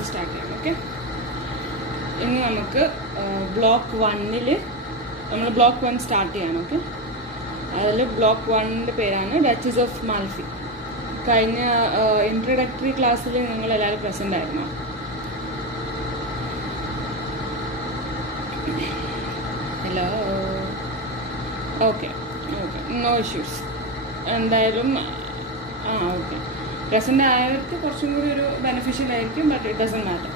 Class start ചെയ്യാം. Okay, ഇനി നമുക്ക് ബ്ലോക്ക് 1 നമ്മൾ ബ്ലോക്ക് 1 സ്റ്റാർട്ട് ചെയ്യണം. ഓക്കെ, അതിൽ ബ്ലോക്ക് 1 പേരാണ് ഡച്ചസ് ഓഫ് മാൽഫി. കഴിഞ്ഞ ഇൻട്രൊഡക്ടറി ക്ലാസ്സിൽ നിങ്ങൾ എല്ലാവരും പ്രസൻ്റ് ആയിരുന്നു. Hello, okay okay, no issues. എന്തായാലും ഓക്കെ, പ്രസൻ്റ് ആയവർക്ക് കുറച്ചും കൂടി ഒരു ബെനിഫിഷ്യൽ ആയിരിക്കും, ബട്ട് ഇറ്റ് ഡസൻറ്റ് മാറ്റർ.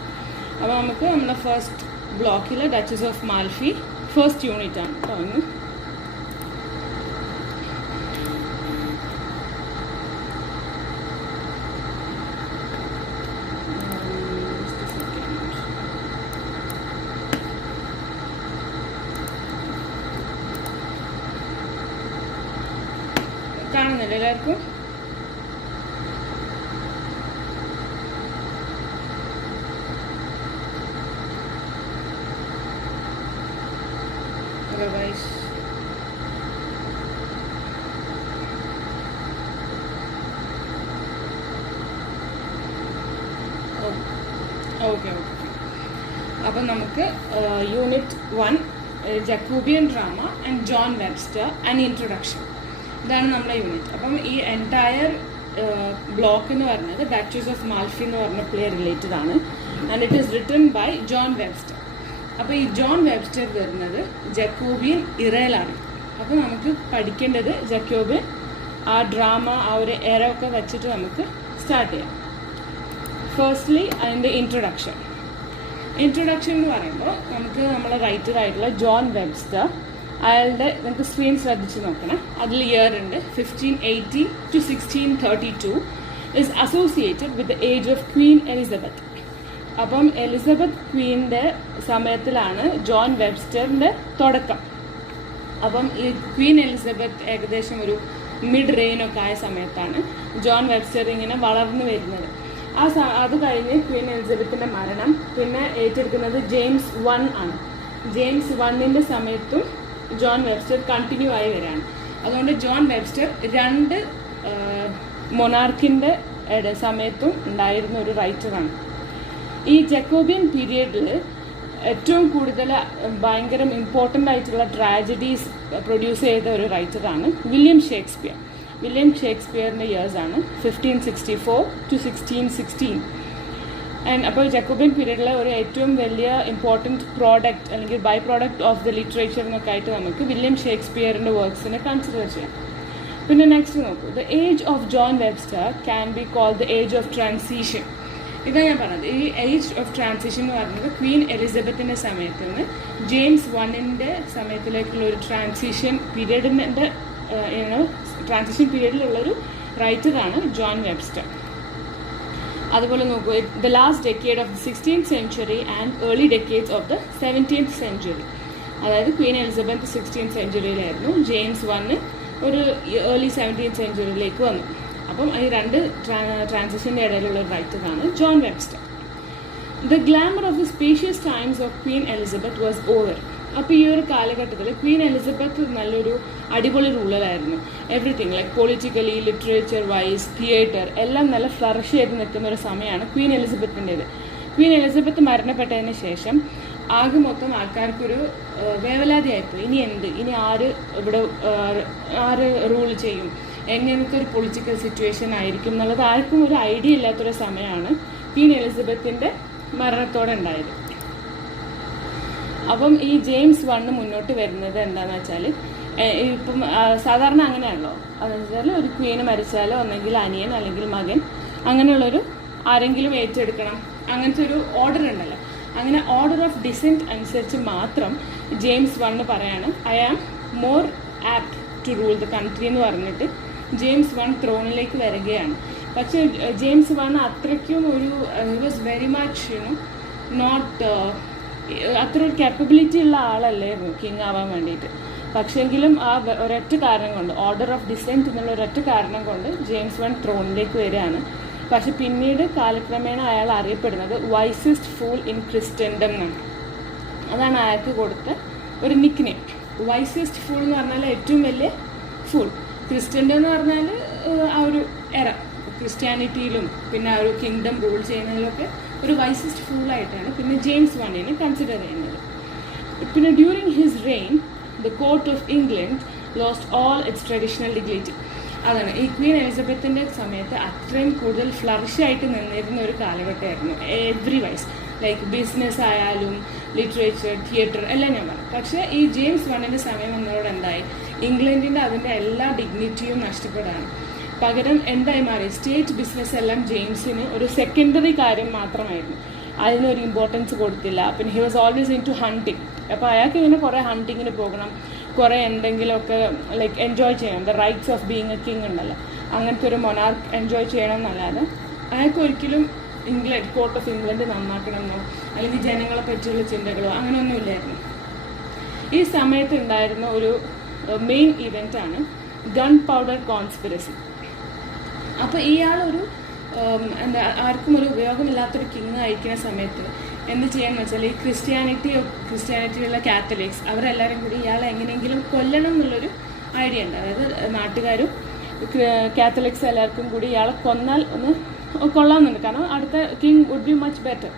അപ്പോൾ നമുക്ക് നമ്മുടെ ഫസ്റ്റ് ബ്ലോക്കിൽ ഡച്ചസ് ഓഫ് മാൽഫി ഫസ്റ്റ് യൂണിറ്റ് ആണ് കേട്ടോ. കാണുന്നില്ല എല്ലാവർക്കും? Otherwise, okay. അപ്പം നമുക്ക് unit 1 Jacobian drama and John Webster and introduction, ഇതാണ് നമ്മുടെ യൂണിറ്റ്. അപ്പം ഈ എൻറ്റയർ ബ്ലോക്ക് എന്ന് പറയുന്നത് ഡച്ചസ് ഓഫ് മാൽഫി എന്ന് പറഞ്ഞ പ്ലേ റിലേറ്റഡ് ആണ്. And it is written by John Webster. അപ്പോൾ ഈ ജോൺ വെബ്സ്റ്റർ വരുന്നത് ജക്കോബിയൻ ഇറയിലാണ്. അപ്പോൾ നമുക്ക് പഠിക്കേണ്ടത് ജക്കോബിയൻ ആ ഡ്രാമ ആ ഒരു എറ ഒക്കെ വെച്ചിട്ട് നമുക്ക് സ്റ്റാർട്ട് ചെയ്യാം. ഫസ്റ്റ്ലി അതിൻ്റെ ഇൻട്രൊഡക്ഷൻ എന്ന് പറയുമ്പോൾ നമുക്ക് നമ്മളെ റൈറ്റർ ആയിട്ടുള്ള ജോൺ വെബ്സ്റ്റർ, അയാളുടെ നിങ്ങൾക്ക് സ്ക്രീൻ ശ്രദ്ധിച്ച് നോക്കണം, അതിൽ ഇയർ ഉണ്ട് 1580 to 1632 is associated with the age of Queen Elizabeth. അപ്പം എലിസബത്ത് ക്വീൻ്റെ സമയത്തിലാണ് ജോൺ വെബ്സ്റ്ററിൻ്റെ തുടക്കം. അപ്പം ഈ ക്വീൻ എലിസബത്ത് ഏകദേശം ഒരു മിഡ് റെയിനൊക്കെ ആയ സമയത്താണ് ജോൺ വെബ്സ്റ്റർ ഇങ്ങനെ വളർന്നു വരുന്നത്. അത് കഴിഞ്ഞ് ക്വീൻ എലിസബത്തിൻ്റെ മരണം പിന്നെ ഏറ്റെടുക്കുന്നത് ജെയിംസ് 1 ആണ്. ജെയിംസ് 1ൻ്റെ സമയത്തും ജോൺ വെബ്സ്റ്റർ കണ്ടിന്യൂ ആയി വരികയാണ്. അതുകൊണ്ട് ജോൺ വെബ്സ്റ്റർ 2 മൊണാർക്കിൻ്റെ സമയത്തും ഉണ്ടായിരുന്ന ഒരു റൈറ്ററാണ്. ഈ ജക്കോബിയൻ പീരിയഡിൽ ഏറ്റവും കൂടുതൽ ഭയങ്കര ഇമ്പോർട്ടൻ്റ് ആയിട്ടുള്ള ട്രാജഡീസ് പ്രൊഡ്യൂസ് ചെയ്ത ഒരു റൈറ്ററാണ് വില്യം ഷേക്സ്പിയർ. വില്യം ഷേക്സ്പിയറിൻ്റെ ഇയേഴ്സാണ് 1564 to 1616. അപ്പോൾ ജക്കോബിയൻ പീരീഡിലെ ഒരു ഏറ്റവും വലിയ ഇമ്പോർട്ടൻറ്റ് പ്രോഡക്റ്റ് അല്ലെങ്കിൽ byproduct of the literature എന്നൊക്കെ ആയിട്ട് നമുക്ക് വില്യം ഷേക്സ്പിയറിൻ്റെ വർക്ക്സിനെ കൺസിഡർ ചെയ്യാം. പിന്നെ നെക്സ്റ്റ് നോക്കൂ, the age of John Webster can be called the age of transition. ഇതാണ് ഞാൻ പറഞ്ഞത്. ഈ ഏജ് ഓഫ് ട്രാൻസിഷൻ എന്ന് പറയുന്നത് ക്വീൻ എലിസബത്തിൻ്റെ സമയത്ത് നിന്ന് ജെയിംസ് 1ൻ്റെ സമയത്തിലേക്കുള്ള ഒരു ട്രാൻസിഷൻ പീരീഡിൻ്റെ ട്രാൻസിഷൻ പീരീഡിലുള്ളൊരു റൈറ്ററാണ് ജോൺ വെബ്സ്റ്റർ. അതുപോലെ നോക്കൂ, the last decade of the 16th century and early decades of the 17th century. അതായത് ക്വീൻ എലിസബത്ത് 16th centuryയിലായിരുന്നു, ജെയിംസ് 1 ഒരു ഏർലി 17th centuryയിലേക്ക് വന്നു. അപ്പം ഈ 2 ട്രാൻസിഷൻ്റെ ഇടയിലുള്ള ഒരു റൈറ്ററാണ് John Webster. The glamour of the spacious times of Queen Elizabeth was over. അപ്പോൾ ഈ ഒരു കാലഘട്ടത്തിൽ ക്വീൻ എലിസബത്ത് നല്ലൊരു അടിപൊളി റൂളറായിരുന്നു. Everything like politically, literature wise, theatre എല്ലാം നല്ല ഫ്ലറിഷ് ചെയ്ത് നിൽക്കുന്ന ഒരു സമയമാണ് ക്വീൻ എലിസബത്തിൻ്റേത്. ക്വീൻ എലിസബത്ത് മരണപ്പെട്ടതിന് ശേഷം ആകെ മൊത്തം ആൾക്കാർക്കൊരു വേവലാതിയായിപ്പോയി. ഇനി ആര് റൂൾ ചെയ്യും, എങ്ങനത്തെ ഒരു പൊളിറ്റിക്കൽ സിറ്റുവേഷൻ ആയിരിക്കും എന്നുള്ളത് ആർക്കും ഒരു ഐഡിയ ഇല്ലാത്തൊരു സമയമാണ് ക്വീൻ എലിസബത്തിൻ്റെ മരണത്തോടെ ഉണ്ടായത്. അപ്പം ഈ ജെയിംസ് 1 മുന്നോട്ട് വരുന്നത് എന്താണെന്ന് വെച്ചാൽ, ഇപ്പം സാധാരണ അങ്ങനെയാണല്ലോ, അതെന്ന് വെച്ചാൽ ഒരു ക്വീന് മരിച്ചാലോ ഒന്നെങ്കിൽ അനിയൻ അല്ലെങ്കിൽ മകൻ അങ്ങനെയുള്ളൊരു ആരെങ്കിലും ഏറ്റെടുക്കണം, അങ്ങനത്തെ ഒരു ഓർഡർ ഉണ്ടല്ലോ. അങ്ങനെ ഓർഡർ ഓഫ് ഡിസെൻറ്റ് അനുസരിച്ച് മാത്രം ജെയിംസ് 1 പറയാണ് I am more apt to rule the country എന്ന് പറഞ്ഞിട്ട് ജെയിംസ് 1 ത്രോണിലേക്ക് വരികയാണ്. പക്ഷേ ജെയിംസ് 1 അത്രയ്ക്കും ഒരു he was very much not അത്ര ഒരു കാപ്പബിലിറ്റി ഉള്ള ആളല്ലായിരുന്നു കിങ് ആവാൻ വേണ്ടിയിട്ട്. പക്ഷെങ്കിലും ആ ഒരൊറ്റ കാരണം കൊണ്ട്, ഓർഡർ ഓഫ് ഡിസെൻറ്റ് എന്നുള്ള ഒരൊറ്റ കാരണം കൊണ്ട് ജെയിംസ് 1 ത്രോണിലേക്ക് വരികയാണ്. പക്ഷെ പിന്നീട് കാലക്രമേണ അയാൾ അറിയപ്പെടുന്നത് വൈസസ്റ്റ് ഫൂൾ ഇൻ ക്രിസ്ത്യൻഡം എന്നാണ്. അതാണ് അയാൾക്ക് കൊടുത്ത ഒരു നിക്നെയിം. വൈസസ്റ്റ് ഫൂൾ എന്ന് പറഞ്ഞാൽ ഏറ്റവും വലിയ ഫൂൾ. ക്രിസ്ത്യൻഡം എന്ന് പറഞ്ഞാൽ ആ ഒരു എറ, ക്രിസ്ത്യാനിറ്റിയിലും പിന്നെ ആ ഒരു കിങ്ഡം റൂൾ ചെയ്യുന്നതിലൊക്കെ ഒരു വൈസസ്റ്റ് ഫൂളായിട്ടാണ് പിന്നെ ജെയിംസ് വണ്ണിനെ കൺസിഡർ ചെയ്യുന്നത്. പിന്നെ during his rain the court of England lost all it's traditional dignity. അതാണ് ഈ ക്വീൻ എലിസബത്തിൻ്റെ സമയത്ത് അത്രയും കൂടുതൽ ഫ്ലറിഷായിട്ട് നിന്നിരുന്ന ഒരു കാലഘട്ടമായിരുന്നു എവ്രി വൈസ്, ലൈക്ക് ബിസിനസ് ആയാലും ലിറ്ററേച്ചർ, തിയേറ്റർ എല്ലാം ഞാൻ പറഞ്ഞു. പക്ഷേ ഈ ജെയിംസ് വണ്ണിൻ്റെ സമയം വന്നതോടെ എന്തായി, ഇംഗ്ലണ്ടിൻ്റെ അതിൻ്റെ എല്ലാ ഡിഗ്നിറ്റിയും നഷ്ടപ്പെടാണ്. പകരം എന്തായി മാറി, സ്റ്റേറ്റ് ബിസിനസ് എല്ലാം ജെയിംസിന് ഒരു സെക്കൻഡറി കാര്യം മാത്രമായിരുന്നു, അതിനൊരു ഇമ്പോർട്ടൻസ് കൊടുത്തില്ല. പിന്നെ he was always in to hunting. അപ്പോൾ അയാൾക്ക് ഇങ്ങനെ കുറേ ഹണ്ടിങ്ങിന് പോകണം, കുറേ എന്തെങ്കിലുമൊക്കെ ലൈക്ക് എൻജോയ് ചെയ്യണം, the rights of being a king ഉണ്ടല്ലോ, അങ്ങനത്തെ ഒരു മൊണാർക്ക് എൻജോയ് ചെയ്യണം എന്നല്ലാതെ അയാൾക്ക് ഒരിക്കലും കോർട്ട് ഓഫ് ഇംഗ്ലണ്ട് നന്നാക്കണമെന്നോ അല്ലെങ്കിൽ ജനങ്ങളെ പറ്റിയുള്ള ചിന്തകളോ അങ്ങനെയൊന്നുമില്ലായിരുന്നു. ഈ സമയത്ത് ഉണ്ടായിരുന്ന ഒരു മെയിൻ ഇവൻ്റാണ് ഗൺ പൗഡർ കോൺസ്പിറസി. അപ്പോൾ ഇയാളൊരു ആർക്കും ഒരു ഉപയോഗമില്ലാത്തൊരു കിങ് അയക്കുന്ന സമയത്ത് എന്ത് ചെയ്യാന്ന് വെച്ചാൽ ഈ ക്രിസ്ത്യാനിറ്റിയുള്ള കാത്തലിക്സ് അവരെല്ലാവരും കൂടി ഇയാളെ എങ്ങനെയെങ്കിലും കൊല്ലണം എന്നുള്ളൊരു ഐഡിയ ഉണ്ട്. അതായത് നാട്ടുകാരും കാത്തലിക്സ് എല്ലാവർക്കും കൂടി ഇയാളെ കൊന്നാൽ ഒന്ന് കൊള്ളാമെന്നുണ്ട്, കാരണം അടുത്ത king would be much better.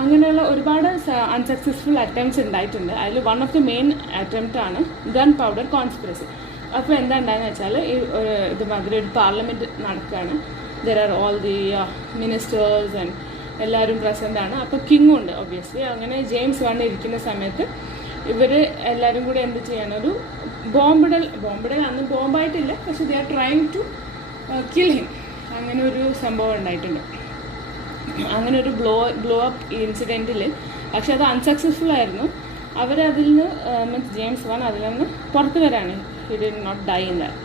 അങ്ങനെയുള്ള ഒരുപാട് അൺസക്സസ്ഫുൾ അറ്റംപ്റ്റ്സ് ഉണ്ടായിട്ടുണ്ട്. അതിൽ one of the main attempt ആണ് ഗൺ പൗഡർ കോൺസ്പിറസി. അപ്പോൾ എന്താ ഉണ്ടായെന്ന് വെച്ചാൽ ഈ ഇതുമാതിരി ഒരു പാർലമെൻറ്റ് നടക്കുകയാണ്. There are all the ministers and എല്ലാവരും പ്രസൻ്റ് ആണ്. അപ്പോൾ കിങ്ങും ഉണ്ട് ഒബ്വിയസ്ലി. അങ്ങനെ ജെയിംസ് വൺ ഇരിക്കുന്ന സമയത്ത് ഇവർ എല്ലാവരും കൂടി എന്ത് ചെയ്യണം, ഒരു ബോംബിടൽ അന്ന് ബോംബായിട്ടില്ല, പക്ഷെ they are trying to kill him. അങ്ങനെ ഒരു സംഭവം ഉണ്ടായിട്ടുണ്ട്. അങ്ങനെ ഒരു ബ്ലോ അപ്പ് ഇൻസിഡൻറ്റിൽ, പക്ഷെ അത് അൺസക്സസ്ഫുൾ ആയിരുന്നു. അവരതിൽ നിന്ന് മീൻസ് ജെയിംസ് വൺ അതിൽ നിന്ന് പുറത്ത് വരാണ്. He did not die in that.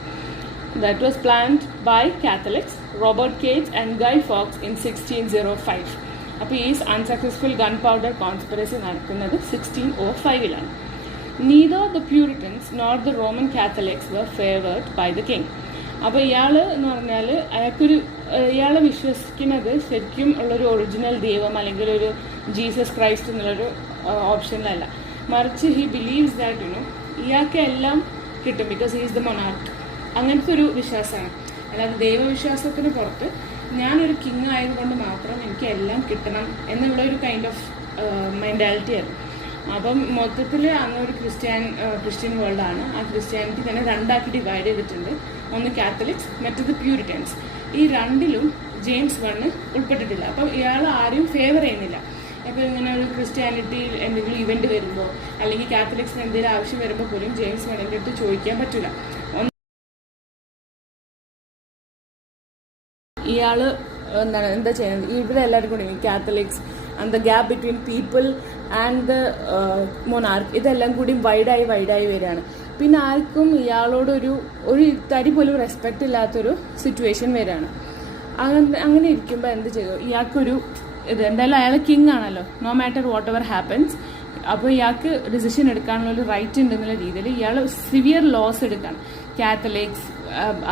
That was planned by Catholics, Robert Cage and Guy Fawkes in 1605. അപ്പോൾ ഈ അൺസക്സസ്ഫുൾ ഗൺ പൗഡർ കോൺസ്പിറസി നടക്കുന്നത് 1605-ലാണ്. Neither the Puritans nor the Roman Catholics were favored by the king. അപ്പോൾ ഇയാൾ എന്ന് പറഞ്ഞാൽ ഇയാളെ വിശ്വസിക്കുന്നത് ശരിക്കും ഉള്ളൊരു ഒറിജിനൽ ദൈവം അല്ലെങ്കിൽ ഒരു ജീസസ് ക്രൈസ്റ്റ് എന്നുള്ളൊരു ഓപ്ഷനിലല്ല, മറിച്ച് ഹി ബിലീവ്സ് ദാറ്റ് ഇയാൾക്ക് എല്ലാം കിട്ടും because he is the monarch. അങ്ങനത്തെ ഒരു വിശ്വാസമാണ്. അല്ലാതെ ദൈവവിശ്വാസത്തിന് പുറത്ത് ഞാനൊരു കിങ് ആയതുകൊണ്ട് മാത്രം എനിക്ക് എല്ലാം കിട്ടണം എന്നുള്ളൊരു കൈൻഡ് ഓഫ് മെൻറ്റാലിറ്റി ആയിരുന്നു. അപ്പം മൊത്തത്തിൽ അങ്ങൊരു ക്രിസ്ത്യൻ വേൾഡാണ്. ആ ക്രിസ്ത്യാനിറ്റി തന്നെ രണ്ടാക്കി ഡിവൈഡ് ചെയ്തിട്ടുണ്ട്. ഒന്ന് കാത്തലിക്സ്, മറ്റത് പ്യൂരിറ്റൻസ്. ഈ രണ്ടിലും ജെയിംസ് വണ്ണ് ഉൾപ്പെട്ടിട്ടില്ല. അപ്പം ഇയാൾ ആരെയും ഫേവർ ചെയ്യുന്നില്ല. അപ്പോൾ ഇങ്ങനെ ഒരു ക്രിസ്ത്യാനിറ്റിയിൽ എന്തെങ്കിലും ഇവൻറ്റ് വരുമ്പോൾ അല്ലെങ്കിൽ കാത്തലിക്സിന് എന്തെങ്കിലും ആവശ്യം വരുമ്പോൾ പോലും ജെയിംസ് വണ്ണിൻ്റെ അടുത്ത് ചോദിക്കാൻ പറ്റില്ല. ഇയാൾ എന്താ ചെയ്യുന്നത്, ഇവിടെ എല്ലാവരും കൂടി Catholics and the gap between people and the monarch ഇതെല്ലാം കൂടി വൈഡായി വരികയാണ്. പിന്നെ ആർക്കും ഇയാളോടൊരു തരി പോലും റെസ്പെക്റ്റ് ഇല്ലാത്തൊരു സിറ്റുവേഷൻ വരികയാണ്. അങ്ങനെ ഇരിക്കുമ്പോൾ എന്ത് ചെയ്തു, ഇയാൾക്കൊരു എന്തായാലും അയാൾ കിങ് ആണല്ലോ, no matter what ever happens. അപ്പോൾ ഇയാൾക്ക് ഡിസിഷൻ എടുക്കാനുള്ള ഒരു റൈറ്റ് ഉണ്ടെന്നുള്ള രീതിയിൽ ഇയാൾ സിവിയർ ലോസ് എടുക്കുകയാണ്. കാത്തലിക്സ്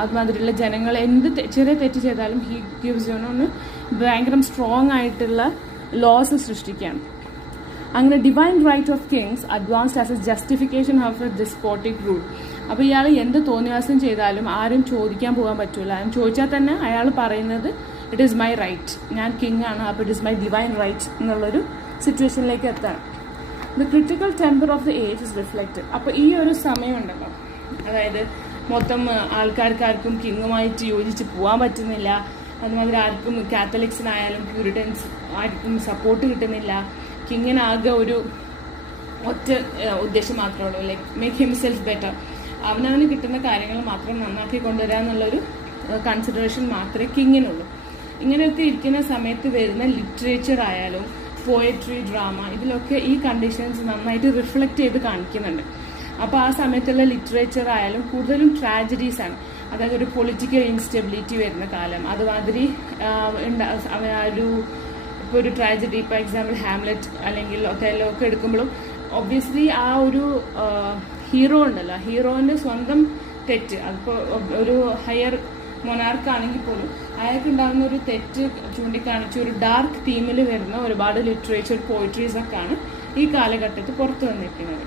അതുമാതിരിയുള്ള ജനങ്ങൾ എന്ത് ചെറിയ തെറ്റ് ചെയ്താലും ഹി ഗിവ്സ് ഒന്ന് ഭയങ്കര സ്ട്രോങ് ആയിട്ടുള്ള ലോസ് സൃഷ്ടിക്കുകയാണ്. അങ്ങനെ divine right of kings advanced as a justification of a despotic rule. അപ്പോൾ ഇയാൾ എന്ത് തോന്നിവാസം ചെയ്താലും ആരും ചോദിക്കാൻ പോകാൻ പറ്റില്ല. ആരും ചോദിച്ചാൽ തന്നെ അയാൾ പറയുന്നത് ഇറ്റ് ഈസ് മൈ റൈറ്റ്, ഞാൻ കിങ് ആണ്, അപ്പോൾ it is my divine right എന്നുള്ളൊരു സിറ്റുവേഷനിലേക്ക് എത്താണ്. The critical temper of the age is reflected. അപ്പോൾ ഈ ഒരു സമയമുണ്ടല്ലോ, അതായത് മൊത്തം ആൾക്കാർക്കാർക്കും കിങ്ങുമായിട്ട് യോജിച്ച് പോകാൻ പറ്റുന്നില്ല. അതുമാതിരി ആർക്കും കാത്തലിക്സിനായാലും പ്യൂരിറ്റൻസ് ആർക്കും സപ്പോർട്ട് കിട്ടുന്നില്ല. കിങ്ങിനാകെ ഒരു ഒറ്റ ഉദ്ദേശം മാത്രമേ ഉള്ളൂ, ലൈക്ക് മേക്ക് ഹിംസെൽഫ് ബെറ്റർ. അവനവന് കിട്ടുന്ന കാര്യങ്ങൾ മാത്രം നന്നാക്കി കൊണ്ടുവരിക എന്നുള്ളൊരു കൺസിഡറേഷൻ മാത്രമേ കിങ്ങിനുള്ളൂ. ഇങ്ങനത്തെ ഇരിക്കുന്ന സമയത്ത് വരുന്ന ലിറ്ററേച്ചർ ആയാലും പോയട്രി, ഡ്രാമ ഇതിലൊക്കെ ഈ കണ്ടീഷൻസ് നന്നായിട്ട് റിഫ്ലക്റ്റ് ചെയ്ത് കാണിക്കുന്നുണ്ട്. അപ്പോൾ ആ സമയത്തുള്ള ലിറ്ററേച്ചർ ആയാലും കൂടുതലും ട്രാജഡീസാണ്. അതായത് ഒരു പൊളിറ്റിക്കൽ ഇൻസ്റ്റെബിലിറ്റി വരുന്ന കാലം. അതുമാതിരി ഇപ്പോൾ ഒരു ട്രാജഡി, ഇപ്പോൾ എക്സാമ്പിൾ ഹാംലെറ്റ് അല്ലെങ്കിൽ ഒതെല്ലോ ഒക്കെ എടുക്കുമ്പോഴും ഒബ്വിയസ്ലി ആ ഒരു ഹീറോ ഉണ്ടല്ലോ, ഹീറോൻ്റെ സ്വന്തം തെറ്റ്, അതിപ്പോൾ ഒരു ഹയർ മൊണാർക്കാണെങ്കിൽ പോലും അയാൾക്ക് ഉണ്ടാകുന്ന ഒരു തെറ്റ് ചൂണ്ടിക്കാണിച്ച് ഒരു ഡാർക്ക് തീമിൽ വരുന്ന ഒരുപാട് ലിറ്ററേച്ചർ, പോയിട്രീസൊക്കെയാണ് ഈ കാലഘട്ടത്തിൽ പുറത്തു വന്നിരിക്കുന്നത്.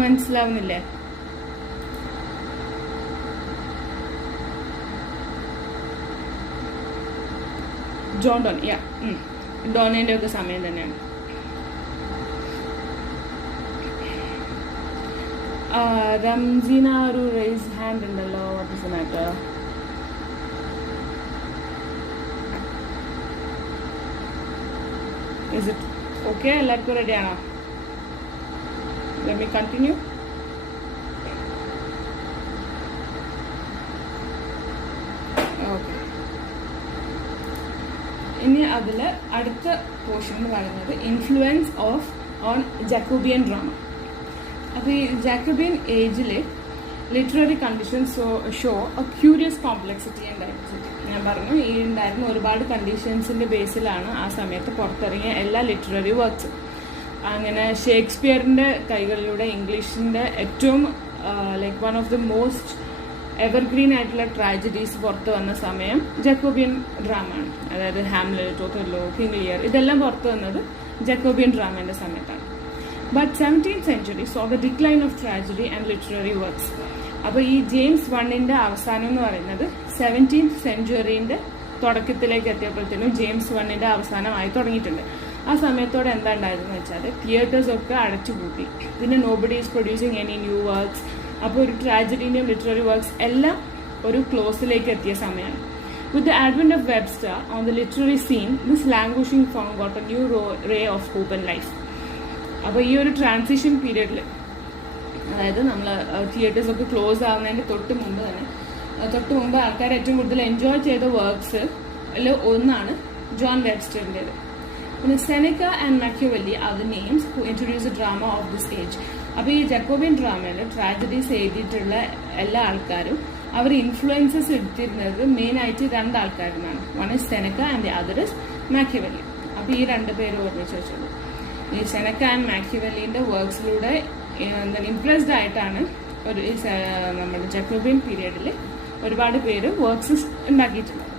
മനസ്സിലാവുന്നില്ലേ? ജോൺ ഡോൺ, ഡോണേൻ്റെ ഒക്കെ സമയം തന്നെയാണ്. റംസീന ഒരു റേസ് ഹാൻഡ് ഉണ്ടല്ലോ, what is the matter? Is it okay? എല്ലാവർക്കും റെഡിയാണോ? Let me continue. ഓക്കെ, ഇനി അതിൽ അടുത്ത പോർഷൻ എന്ന് പറയുന്നത് ഇൻഫ്ലുവൻസ് ഓൺ ജാക്കോബിയൻ ഡ്രാമ. അപ്പോൾ ഈ ജാക്കോബിയൻ ഏജിൽ literary conditions show a curious complexity and diversity. ഞാൻ പറഞ്ഞു, ഈ ഉണ്ടായിരുന്ന ഒരുപാട് കണ്ടീഷൻസിൻ്റെ ബേസിലാണ് ആ സമയത്ത് പുറത്തിറങ്ങിയ എല്ലാ ലിറ്റററി വർക്ക്സും. അങ്ങനെ ഷേക്സ്പിയറിൻ്റെ കൈകളിലൂടെ ഇംഗ്ലീഷിൻ്റെ ഏറ്റവും like one of the most evergreen ആയിട്ടുള്ള ട്രാജഡീസ് പുറത്ത് വന്ന സമയം ജാക്കോബിയൻ ഡ്രാമ ആണ്. അതായത് ഹാംലെറ്റ്, ഒഥെല്ലോ, കിങ് ലിയർ, ഇതെല്ലാം പുറത്ത് വന്നത് ജാക്കോബിയൻ ഡ്രാമേൻ്റെ സമയത്താണ്. But 17th century saw the decline of tragedy and literary works. അപ്പോൾ ഈ ജെയിംസ് വണ്ണിൻ്റെ അവസാനം എന്ന് പറയുന്നത് 17th century തുടക്കത്തിലേക്ക് എത്തിയപ്പോഴത്തേനും ജെയിംസ് വണ്ണിൻ്റെ അവസാനമായി തുടങ്ങിയിട്ടുണ്ട്. ആ സമയത്തോടെ എന്താ ഉണ്ടായതെന്ന് വെച്ചാൽ തിയേറ്റേഴ്സൊക്കെ അടച്ചുപൂട്ടി. പിന്നെ nobody is producing any new works. അപ്പോൾ ഒരു ട്രാജഡീൻ്റെയും ലിറ്റററി വർക്ക്സ് എല്ലാം ഒരു ക്ലോസിലേക്ക് എത്തിയ സമയമാണ്. With the advent of Webster on the literary scene, this languishing form got a new ray of hope and life. അപ്പോൾ ഈ ഒരു ട്രാൻസിഷൻ പീരീഡിൽ, അതായത് നമ്മൾ തിയേറ്റേഴ്സൊക്കെ ക്ലോസ് ആവുന്നതിൻ്റെ തൊട്ട് മുമ്പ് ആൾക്കാർ ഏറ്റവും കൂടുതൽ എൻജോയ് ചെയ്ത വർക്ക്സിൽ ഒന്നാണ് ജോൺ വെബ്സ്റ്ററിൻ്റേത്. പിന്നെ സെനക്ക and Machiavelli are the names who introduce the drama of this age. അപ്പോൾ ഈ ജാക്കോബിയൻ ഡ്രാമയിൽ ട്രാജഡീസ് എഴുതിയിട്ടുള്ള എല്ലാ ആൾക്കാരും അവർ ഇൻഫ്ലുവൻസസ് എടുത്തിരുന്നത് മെയിനായിട്ട് രണ്ടാൾക്കാരിലാണ്. One is Seneca and the other is Machiavelli. അപ്പോൾ ഈ രണ്ട് പേര് ഓർമ്മിച്ച് വെച്ചോളൂ. ഈ സെനക്ക ആൻഡ് മാക്കിയവെല്ലിൻ്റെ വർക്ക്സിലൂടെ എന്താണ് ഇംപ്രസ്ഡ് ആയിട്ടാണ് നമ്മുടെ ജാക്കോബിയൻ പീരിയഡിൽ ഒരുപാട് പേര് വർക്ക്സ് ഉണ്ടാക്കിയിട്ടുള്ളത്.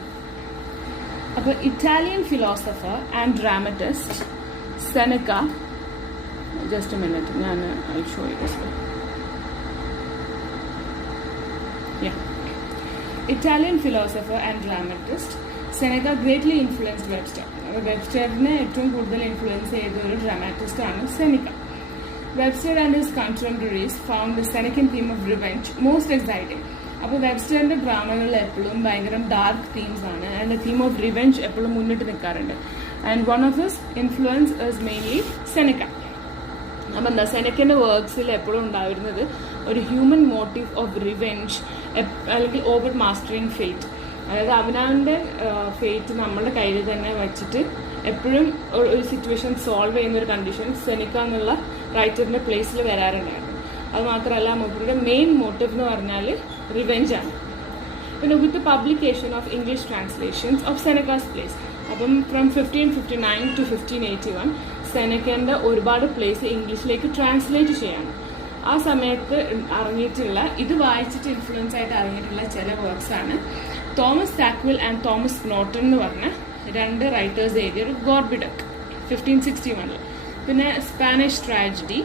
അപ്പോൾ Italian philosopher and dramatist Seneca, just a minute, ഞാൻ I show you this. Italian philosopher and dramatist Seneca greatly influenced Webster. വെബ്സ്റ്ററിനെ ഏറ്റവും കൂടുതൽ ഇൻഫ്ലുവൻസ് ചെയ്ത ഒരു ഡ്രാമാറ്റിസ്റ്റ് ആണ് Seneca. Webster and his contemporaries found the Senecan theme of revenge most exciting. അപ്പോൾ വെബ്സ്റ്ററിന്റെ ഡ്രാമകളിൽ എപ്പോഴും ഭയങ്കര ഡാർക്ക് തീംസ് ആണ്. ആൻഡ് തീം ഓഫ് റിവെഞ്ച് എപ്പോഴും മുന്നിട്ട് നിൽക്കാറുണ്ട്. And one of his influence is mainly Seneca. അപ്പം എന്താ സെനക്കൻ്റെ വർക്ക്സിൽ എപ്പോഴും ഉണ്ടായിരുന്നത് ഒരു ഹ്യൂമൻ മോട്ടീവ് ഓഫ് റിവെഞ്ച്, അല്ലെങ്കിൽ ഓവർ മാസ്റ്ററിങ് ഫെയ്റ്റ്. അതായത് അവനവൻ്റെ ഫെയ്റ്റ് നമ്മുടെ കയ്യിൽ തന്നെ വെച്ചിട്ട് എപ്പോഴും ഒരു സിറ്റുവേഷൻ സോൾവ് ചെയ്യുന്ന ഒരു കണ്ടീഷൻ സെനിക്ക എന്നുള്ള റൈറ്ററിൻ്റെ പ്ലേസിൽ വരാറുണ്ടായിരുന്നു. അത് മാത്രമല്ല മൂപ്പരുടെ മെയിൻ മോട്ടീവ് എന്ന് പറഞ്ഞാൽ റിവെഞ്ചാണ്. പിന്നെ with the publication of English translations of Seneca's plays, അപ്പം ഫ്രം 1559 to 1581 സെനക്കൻ്റെ ഒരുപാട് പ്ലേസ് ഇംഗ്ലീഷിലേക്ക് ട്രാൻസ്ലേറ്റ് ചെയ്യാണ്. ആ സമയത്ത് ഇറങ്ങിയിട്ടുള്ള, ഇത് വായിച്ചിട്ട് ഇൻഫ്ലുവൻസ് ആയിട്ട് ഇറങ്ങിയിട്ടുള്ള ചില വർക്ക്സാണ് തോമസ് സാക്വിൽ ആൻഡ് തോമസ് നോട്ടൺ എന്ന് പറഞ്ഞ രണ്ട് റൈറ്റേഴ്സ് എഴുതിയൊരു ഗോർബിഡക് 1561. പിന്നെ സ്പാനിഷ് ട്രാജഡി,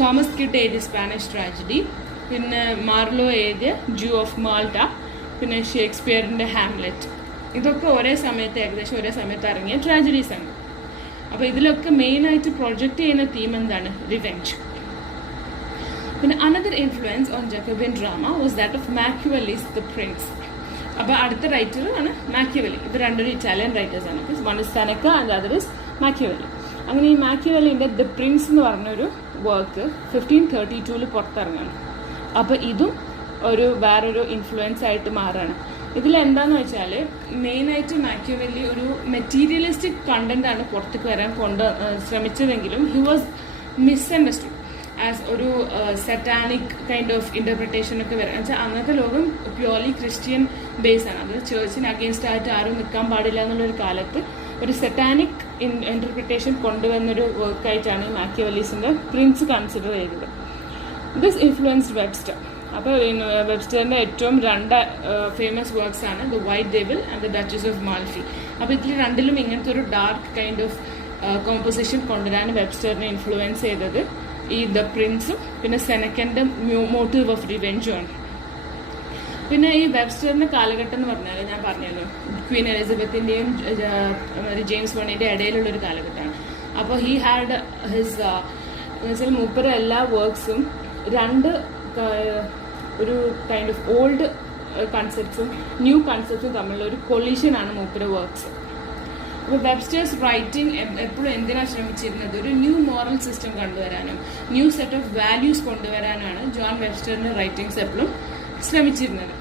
തോമസ് കിഡ് എഴുതിയ സ്പാനിഷ് ട്രാജഡി, പിന്നെ മാർലോ എഴുതിയ ജൂ ഓഫ് മാൾട്ട, പിന്നെ ഷേക്സ്പിയറിൻ്റെ ഹാംലെറ്റ്. ഇതൊക്കെ ഏകദേശം ഒരേ സമയത്ത് ഇറങ്ങിയ ട്രാജഡീസാണ്. അപ്പോൾ ഇതിലൊക്കെ മെയിനായിട്ട് പ്രൊജക്റ്റ് ചെയ്യുന്ന തീം എന്താണ്? റിവെഞ്ച്. പിന്നെ another influence on Jacobean drama was that of Machiavelli's the Prince. അപ്പോൾ അടുത്ത റൈറ്റർ ആണ് മാക്കിയവെല്ലി. ഇത് രണ്ടൊരു ഇറ്റാലിയൻ റൈറ്റേഴ്സാണ്. One is Seneca and other is Machiavelli. അങ്ങനെ ഈ മാക്കിയവെല്ലിൻ്റെ ദ പ്രിൻസ് എന്ന് പറഞ്ഞൊരു വർക്ക് 1532 പുറത്തിറങ്ങാണ്. അപ്പോൾ ഇതും വേറൊരു ഇൻഫ്ലുവൻസ് ആയിട്ട് മാറുകയാണ്. ഇതിലെന്താന്ന് വെച്ചാൽ മെയിനായിട്ട് മാക്കിയവെല്ലി ഒരു മെറ്റീരിയലിസ്റ്റിക് കണ്ടന്റ് ആണ് പുറത്തേക്ക് വരാൻ ശ്രമിച്ചതെങ്കിലും ഹി വാസ് മിസ്അണ്ടർസ്റ്റുഡ് ആസ് ഒരു സെറ്റാനിക് കൈൻഡ് ഓഫ് ഇന്റർപ്രിട്ടേഷൻ ഒക്കെ വരാൻ വെച്ചാൽ അന്നത്തെ ലോകം പ്യോർലി ക്രിസ്ത്യൻ ബേസ് ആണ്. അത് ചേർച്ചിന് അഗെയിൻസ്റ്റ് ആയിട്ട് ആരും നിൽക്കാൻ പാടില്ല എന്നുള്ളൊരു കാലത്ത് ഒരു സെറ്റാനിക് ഇന്റർപ്രിട്ടേഷൻ കൊണ്ടുവന്നൊരു വർക്കായിട്ടാണ് മാക്കിയവെല്ലീസിന്റെ പ്രിൻസ് കൺസിഡർ ചെയ്തത്. This influenced Webster. അപ്പോൾ വെബ്സ്റ്ററിൻ്റെ ഏറ്റവും രണ്ട് ഫേമസ് വർക്ക്സ് ആണ് the white Devil and the Duchess of മാൽഫി. അപ്പോൾ ഇതിൽ രണ്ടിലും ഇങ്ങനത്തെ ഒരു ഡാർക്ക് കൈൻഡ് ഓഫ് കോമ്പോസിഷൻ കൊണ്ടുവരാൻ വെബ്സ്റ്ററിനെ ഇൻഫ്ലുവൻസ് ചെയ്തത് ഈ ദ പ്രിൻസും പിന്നെ സെനക്കൻ്റെ മോട്ടീവ് ഓഫ് റിവെഞ്ചും ആണ്. പിന്നെ ഈ വെബ്സ്റ്ററിൻ്റെ കാലഘട്ടം എന്ന് പറഞ്ഞാൽ ഞാൻ പറഞ്ഞല്ലോ ക്വീൻ എലിസബത്തിൻ്റെയും ജെയിംസ് ബോണ്ടിൻ്റെയും ഇടയിലുള്ളൊരു കാലഘട്ടമാണ്. അപ്പോൾ ഹി ഹാഡ് ഹിസ് എന്നുവെച്ചാൽ മൂപ്പര് എല്ലാ വർക്ക്സും രണ്ട് ഒരു കൈൻഡ് ഓഫ് ഓൾഡ് കൺസെപ്റ്റ്സും ന്യൂ കൺസെപ്റ്റ്സും തമ്മിലുള്ള ഒരു കൊളീഷനാണ് മൂപ്പര് വർക്ക്സ്. അപ്പോൾ വെബ്സ്റ്റേഴ്സ് റൈറ്റിംഗ് എപ്പോഴും എന്തിനാണ് ശ്രമിച്ചിരുന്നത്? ഒരു ന്യൂ മോറൽ സിസ്റ്റം കൊണ്ടുവരാനും ന്യൂ സെറ്റ് ഓഫ് വാല്യൂസ് കൊണ്ടുവരാനാണ് ജോൺ വെബ്സ്റ്ററിൻ്റെ റൈറ്റിങ്സ് എപ്പോഴും ശ്രമിച്ചിരുന്നത്.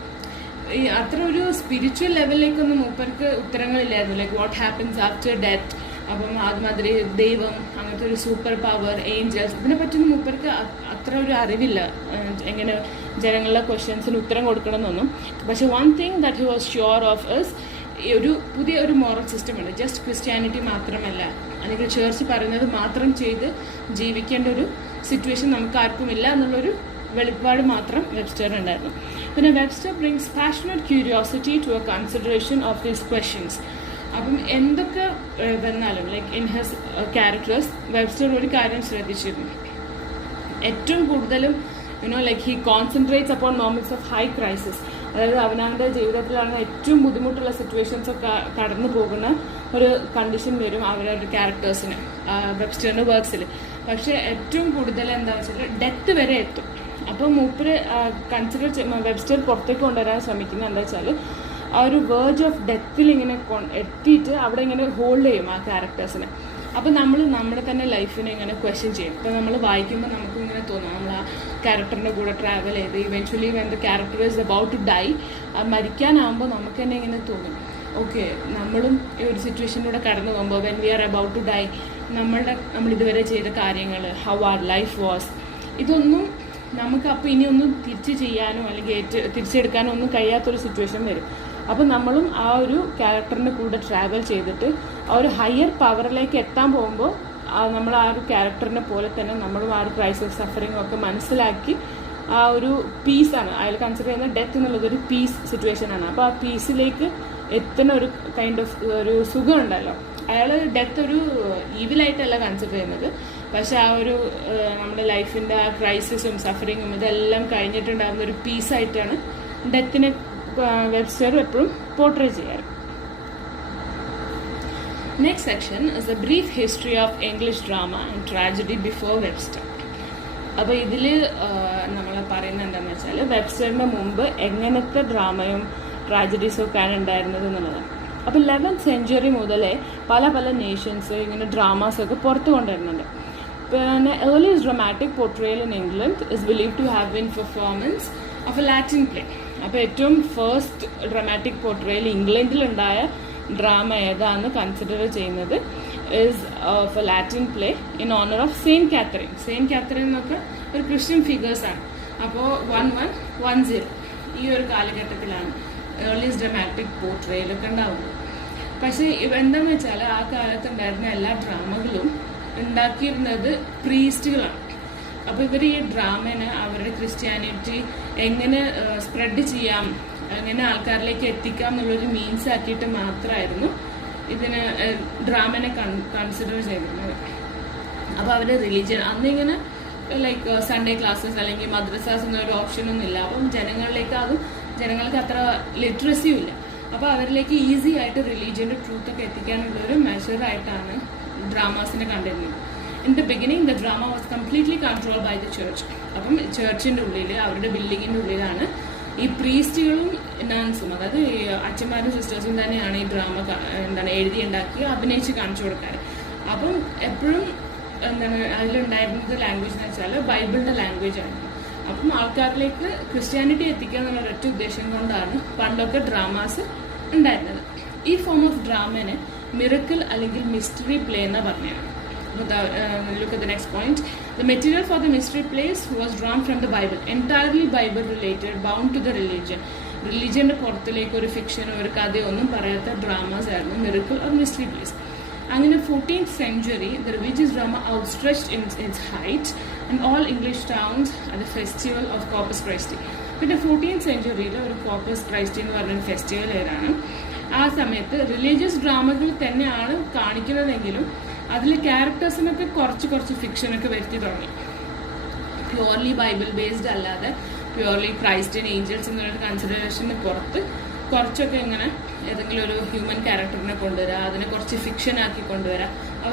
ഈ അത്ര ഒരു സ്പിരിച്വൽ ലെവലിലേക്കൊന്നും മൂപ്പർക്ക് ഉത്തരങ്ങളില്ലായിരുന്നു. Like what happens after death, അപ്പം അതുമാതിരി ദൈവം, അങ്ങനത്തെ ഒരു സൂപ്പർ പവർ, ഏഞ്ചൽസ്, ഇതിനെ പറ്റിയൊന്നും മൂപ്പർക്ക് അത്ര ഒരു അറിവില്ല, എങ്ങനെ ജനങ്ങളുടെ ക്വസ്റ്റ്യൻസിന് ഉത്തരം കൊടുക്കണമെന്നൊന്നും. പക്ഷെ one thing that he was sure of is ഒരു പുതിയ ഒരു മോറൽ സിസ്റ്റം ഉണ്ട്. ജസ്റ്റ് ക്രിസ്ത്യാനിറ്റി മാത്രമല്ല, അല്ലെങ്കിൽ ചേർച്ച് പറയുന്നത് മാത്രം ചെയ്ത് ജീവിക്കേണ്ട ഒരു സിറ്റുവേഷൻ നമുക്ക് ആർക്കുമില്ല എന്നുള്ളൊരു വെളിപ്പാട് മാത്രം വെബ്സ്റ്റർ ഉണ്ടായിരുന്നു. പിന്നെ Webster brings passionate curiosity to a consideration of these questions. അപ്പം എന്തൊക്കെ വന്നാലും like in his characters Webster ഒരു കാര്യം ശ്രദ്ധിച്ചിരുന്നു. ഏറ്റവും കൂടുതലും like he concentrates upon moments of high crisis. അതായത് അവനവൻ്റെ ജീവിതത്തിലാണ് ഏറ്റവും ബുദ്ധിമുട്ടുള്ള സിറ്റുവേഷൻസ് ഒക്കെ കടന്നു പോകുന്ന ഒരു കണ്ടീഷൻ വരും അവരുടെ ക്യാരക്ടേഴ്സിന് വെബ്സ്റ്ററിൻ്റെ വർക്ക്സിൽ. പക്ഷേ ഏറ്റവും കൂടുതൽ എന്താ വെച്ചാൽ ഡെത്ത് വരെ എത്തും. അപ്പോൾ മൂപ്പര് വെബ്സ്റ്റർ പുറത്തേക്ക് കൊണ്ടുവരാൻ ശ്രമിക്കുന്നത് എന്താ വെച്ചാൽ ആ ഒരു വേർജ് ഓഫ് ഡെത്തിൽ ഇങ്ങനെ എത്തിയിട്ട് അവിടെ ഇങ്ങനെ ഹോൾഡ് ചെയ്യും ആ ക്യാരക്ടേഴ്സിനെ. അപ്പോൾ നമ്മൾ നമ്മുടെ തന്നെ ലൈഫിനെ ഇങ്ങനെ ക്വസ്റ്റ്യൻ ചെയ്യും. ഇപ്പോൾ നമ്മൾ വായിക്കുമ്പോൾ നമുക്ക് ഇങ്ങനെ തോന്നും നമ്മൾ ആ ക്യാരക്ടറിൻ്റെ കൂടെ ട്രാവൽ ചെയ്ത് eventually when the character is about to die, മരിക്കാനാകുമ്പോൾ നമുക്ക് തന്നെ ഇങ്ങനെ തോന്നും ഓക്കെ നമ്മളും ഈ ഒരു സിറ്റുവേഷനിലൂടെ കടന്നു പോകുമ്പോൾ when we are about to die നമ്മൾ ഇതുവരെ ചെയ്ത കാര്യങ്ങൾ, ഹൗ ആർ ലൈഫ് വാസ്, ഇതൊന്നും നമുക്ക് അപ്പോൾ ഇനിയൊന്നും തിരിച്ച് ചെയ്യാനോ അല്ലെങ്കിൽ തിരിച്ചെടുക്കാനോ ഒന്നും കഴിയാത്തൊരു സിറ്റുവേഷൻ വരും. അപ്പം നമ്മളും ആ ഒരു ക്യാരക്ടറിൻ്റെ കൂടെ ട്രാവൽ ചെയ്തിട്ട് ആ ഒരു ഹയർ പവറിലേക്ക് എത്താൻ പോകുമ്പോൾ നമ്മൾ ആ ഒരു ക്യാരക്ടറിനെ പോലെ തന്നെ നമ്മളും ആ ഒരു ക്രൈസിസ് സഫറിങ്ങും ഒക്കെ മനസ്സിലാക്കി ആ ഒരു പീസാണ് അയാൾ കൺസിഡർ ചെയ്യുന്ന ഡെത്ത് എന്നുള്ളത് ഒരു പീസ് സിറ്റുവേഷനാണ്. അപ്പോൾ ആ പീസിലേക്ക് എത്തുന്ന ഒരു കൈൻഡ് ഓഫ് ഒരു സുഖം ഉണ്ടല്ലോ. അയാൾ ഡെത്ത് ഒരു ഈവിലായിട്ടല്ല കൺസിഡർ ചെയ്യുന്നത്, പക്ഷെ ആ ഒരു നമ്മുടെ ലൈഫിൻ്റെ ആ ക്രൈസിസും സഫറിങ്ങും ഇതെല്ലാം കഴിഞ്ഞിട്ടുണ്ടാകുന്ന ഒരു പീസായിട്ടാണ് ഡെത്തിനെ വെബ്സ്റ്റർ എപ്പോഴും പോർട്രേ ചെയ്യാറ്. Next section is A brief history of English drama and tragedy before Webster. അപ്പോൾ ഇതിൽ നമ്മൾ പറയുന്നത് എന്താണെന്ന് വെച്ചാൽ വെബ്സ്റ്ററിൻ്റെ മുമ്പ് എങ്ങനത്തെ ഡ്രാമയും ട്രാജഡീസും ഒക്കെയാണ് ഉണ്ടായിരുന്നത് എന്നുള്ളതാണ്. അപ്പോൾ 11th century മുതലേ പല പല നേഷൻസ് ഇങ്ങനെ ഡ്രാമാസൊക്കെ പുറത്തു കൊണ്ടുവരുന്നുണ്ട്. പിന്നെ earliest dramatic portrayal in England is believe to have been performance of a Latin play. അപ്പോൾ ഏറ്റവും ഫസ്റ്റ് ഡ്രമാറ്റിക് പോർട്രയൽ ഇംഗ്ലണ്ടിലുണ്ടായ ഡ്രാമ ഏതാണെന്ന് കൺസിഡർ ചെയ്യുന്നത് is of a Latin play in honour of Saint Catherine. Saint Catherine എന്നൊക്കെ ഒരു Christian ഫിഗേഴ്സാണ്. അപ്പോൾ 1110 ഈ ഒരു കാലഘട്ടത്തിലാണ് ഏർലിയസ്റ്റ് ഡ്രമാറ്റിക് പോർട്രയലൊക്കെ ഉണ്ടാവുന്നത്. പക്ഷേ എന്താണെന്ന് വെച്ചാൽ ആ കാലത്തുണ്ടായിരുന്ന എല്ലാ ഡ്രാമകളും ഉണ്ടാക്കിയിരുന്നത് പ്രീസ്റ്റുകളാണ്. അപ്പോൾ ഇവർ ഈ ഡ്രാമനെ അവരുടെ ക്രിസ്ത്യാനിറ്റി എങ്ങനെ സ്പ്രെഡ് ചെയ്യാം, എങ്ങനെ ആൾക്കാരിലേക്ക് എത്തിക്കാം എന്നുള്ളൊരു മീൻസ് ആക്കിയിട്ട് മാത്രമായിരുന്നു ഇതിന് ഡ്രാമനെ കൺസിഡർ ചെയ്തിരുന്നത്. അപ്പോൾ അവരുടെ റിലീജിയൻ അന്നിങ്ങനെ ലൈക്ക് സൺഡേ ക്ലാസ്സസ് അല്ലെങ്കിൽ മദ്രസാസ് എന്നൊരു ഓപ്ഷനൊന്നും ഇല്ല. അപ്പം ജനങ്ങൾക്ക് അത്ര ലിറ്ററസിയും ഇല്ല. അപ്പോൾ അവരിലേക്ക് ഈസി ആയിട്ട് റിലീജിയൻ്റെ ട്രൂത്തൊക്കെ എത്തിക്കാനുള്ളൊരു മെഷറായിട്ടാണ് ഡ്രാമാസിനെ കണ്ടിരുന്നത്. In the beginning the drama was completely control by the church. അപ്പം ചേർച്ചിൻ്റെ ഉള്ളിൽ അവരുടെ ബിൽഡിങ്ങിൻ്റെ ഉള്ളിലാണ് ഈ പ്രീസ്റ്റുകളും നൺസും, അതായത് ഈ അച്ഛന്മാരും സിസ്റ്റേഴ്സും തന്നെയാണ് ഈ ഡ്രാമ എഴുതി ഉണ്ടാക്കി അഭിനയിച്ച് കാണിച്ചു കൊടുക്കാറ്. അപ്പം എപ്പോഴും അതിലുണ്ടായിരുന്നത് ലാംഗ്വേജ് എന്ന് വെച്ചാൽ ബൈബിളിൻ്റെ ലാംഗ്വേജ് ആണ്. അപ്പം ആൾക്കാരിലേക്ക് ക്രിസ്ത്യാനിറ്റി എത്തിക്കുക എന്നുള്ള ഒരൊറ്റ ഉദ്ദേശം കൊണ്ടാണ് പണ്ടൊക്കെ ഡ്രാമാസ് ഉണ്ടായിരുന്നത്. ഈ ഫോം ഓഫ് ഡ്രാമനെ മിറക്കിൾ അല്ലെങ്കിൽ മിസ്റ്ററി പ്ലേ എന്ന് പറഞ്ഞാണ്. Look at the next point. The material for the mystery plays was drawn from the Bible, entirely Bible related, bound to the religion. റിലീജിയൻ്റെ പുറത്തിലേക്ക് ഒരു ഫിക്ഷനോ ഒരു കഥയോ ഒന്നും പറയാത്ത ഡ്രാമാസ് ആയിരുന്നു മിറക്കിൾ ഓർ മിസ്റ്ററി പ്ലേസ്. അങ്ങനെ 14th century the religious drama outstretched in its height and all English towns at the festival of Corpus Christi. പിന്നെ 14th century ഒരു corpus ക്രൈസ്റ്റി എന്ന് പറഞ്ഞൊരു ഫെസ്റ്റിവൽ ഏതാണ്. ആ സമയത്ത് റിലീജിയസ് ഡ്രാമകൾ തന്നെയാണ് കാണിക്കുന്നതെങ്കിലും അതിൽ ക്യാരക്ടേഴ്സിനൊക്കെ കുറച്ച് ഫിക്ഷനൊക്കെ വരുത്തി തുടങ്ങി. പ്യുവർലി ബൈബിൾ ബേസ്ഡ് അല്ലാതെ പ്യുവർലി ക്രൈസ്റ്റ് ആൻഡ് ഏഞ്ചൽസ് എന്നുള്ളൊരു കൺസിഡറേഷന് പുറത്ത് കുറച്ചൊക്കെ ഇങ്ങനെ ഏതെങ്കിലും ഒരു ഹ്യൂമൻ ക്യാരക്ടറിനെ കൊണ്ടുവരിക, അതിനെ കുറച്ച് ഫിക്ഷൻ ആക്കി കൊണ്ടുവരിക,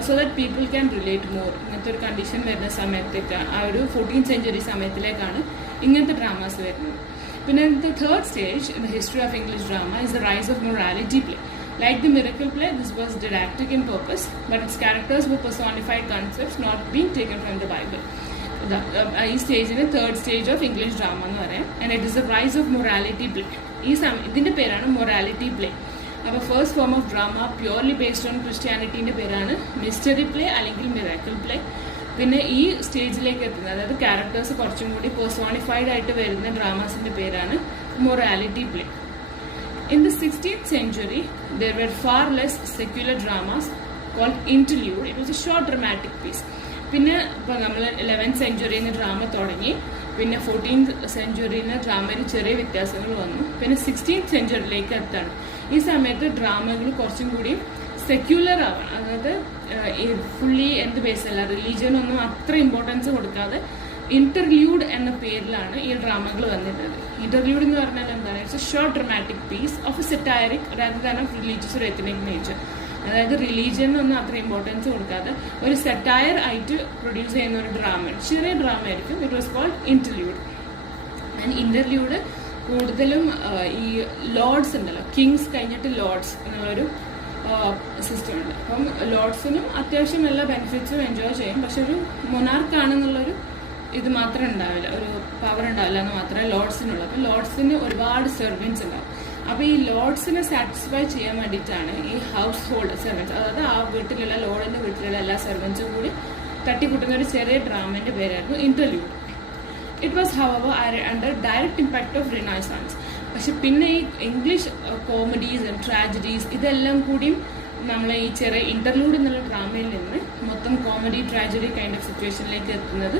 so that people can relate more. ഇങ്ങനത്തെ ഒരു കണ്ടീഷൻ വരുന്ന സമയത്തേക്ക് ആ ഒരു 14th century സമയത്തിലേക്കാണ് ഇങ്ങനത്തെ ഡ്രാമാസ് വരുന്നത്. പിന്നെ the third stage in the history of English drama is the rise of morality play. Like the miracle play, this was didactic in purpose, but its characters were personified concepts not being taken from the Bible. ഈ സ്റ്റേജിന് third stage of English drama എന്ന് പറയാം. And it is the rise of morality play. ഇതിന്റെ പേരാണ് morality play. അപ്പോൾ first form of drama purely based on ക്രിസ്ത്യാനിറ്റീൻ്റെ പേരാണ് mystery play അല്ലെങ്കിൽ മിറാക്കിൾ പ്ലേ. പിന്നെ ഈ സ്റ്റേജിലേക്ക് എത്തുന്നത്, അതായത് ക്യാരക്ടേഴ്സ് കുറച്ചും കൂടി പേഴ്സോണിഫൈഡ് ആയിട്ട് വരുന്ന ഡ്രാമാസിന്റെ പേരാണ് morality play. In the 16th century, there were far less secular dramas called interlude. It was a short dramatic piece. പിന്നെ ഇപ്പോൾ നമ്മൾ 11th century ഡ്രാമ തുടങ്ങി. പിന്നെ 14th century ഡ്രാമയിൽ ചെറിയ വ്യത്യാസങ്ങൾ വന്നു. പിന്നെ 16th century എത്താണ്. ഈ സമയത്ത് ഡ്രാമകൾ കുറച്ചും കൂടി സെക്യുലർ ആവണം. അതായത് ഫുള്ളി എന്ത് ബേസല്ല, റിലീജിയനൊന്നും അത്ര ഇമ്പോർട്ടൻസ് കൊടുക്കാതെ ഇന്റർലൂഡ് എന്ന പേരിലാണ് ഈ ഡ്രാമകൾ വന്നിട്ടുള്ളത്. ഇന്റർലൂഡ് എന്ന് പറഞ്ഞാൽ എന്താണ്? It's a short dramatic piece of a satiric rather than of religious ഒരു എത്നിക് നേച്ചർ. അതായത് റിലീജിയനൊന്നും അത്ര ഇമ്പോർട്ടൻസ് കൊടുക്കാതെ ഒരു സെറ്റയർ ആയിട്ട് പ്രൊഡ്യൂസ് ചെയ്യുന്ന ഒരു ഡ്രാമ, ചെറിയ ഡ്രാമ ആയിരിക്കും. It was called interlude. And interlude കൂടുതലും ഈ ലോർഡ്സ് ഉണ്ടല്ലോ, കിങ്സ് കഴിഞ്ഞിട്ട് ലോർഡ്സ് എന്നുള്ളൊരു സിസ്റ്റം ഉണ്ട്. അപ്പം ലോർഡ്സിനും അത്യാവശ്യം എല്ലാ ബെനിഫിറ്റ്സും എൻജോയ് ചെയ്യും, പക്ഷെ ഒരു മൊനാർക്കാണെന്നുള്ളൊരു ഇത് മാത്രം ഉണ്ടാവില്ല, ഒരു പവർ ഉണ്ടാവില്ല എന്ന് മാത്രമേ ലോർഡ്സിനുള്ളൂ. അപ്പം ലോർഡ്സിന് ഒരുപാട് സെർവൻസ് ഉണ്ടാവും. അപ്പോൾ ഈ ലോർഡ്സിനെ സാറ്റിസ്ഫൈ ചെയ്യാൻ വേണ്ടിയിട്ടാണ് ഈ ഹൗസ് ഹോൾഡ് സെർവൻസ്, അതായത് ആ വീട്ടിലുള്ള ലോർഡിൻ്റെ വീട്ടിലുള്ള എല്ലാ സെർവൻസും കൂടി തട്ടിക്കൂട്ടുന്ന ഒരു ചെറിയ ഡ്രാമേൻ്റെ പേരായിരുന്നു interlude. It was hour under direct impact of Renaissance. പക്ഷെ പിന്നെ ഈ ഇംഗ്ലീഷ് കോമഡീസ് ആൻഡ് ട്രാജഡീസ് ഇതെല്ലാം കൂടിയും നമ്മൾ ഈ ചെറിയ ഇന്റർലൂഡ് എന്നുള്ള ഡ്രാമയിൽ നിന്ന് മൊത്തം കോമഡി ട്രാജഡി കൈൻഡ് ഓഫ് സിറ്റുവേഷനിലേക്ക് എത്തുന്നത്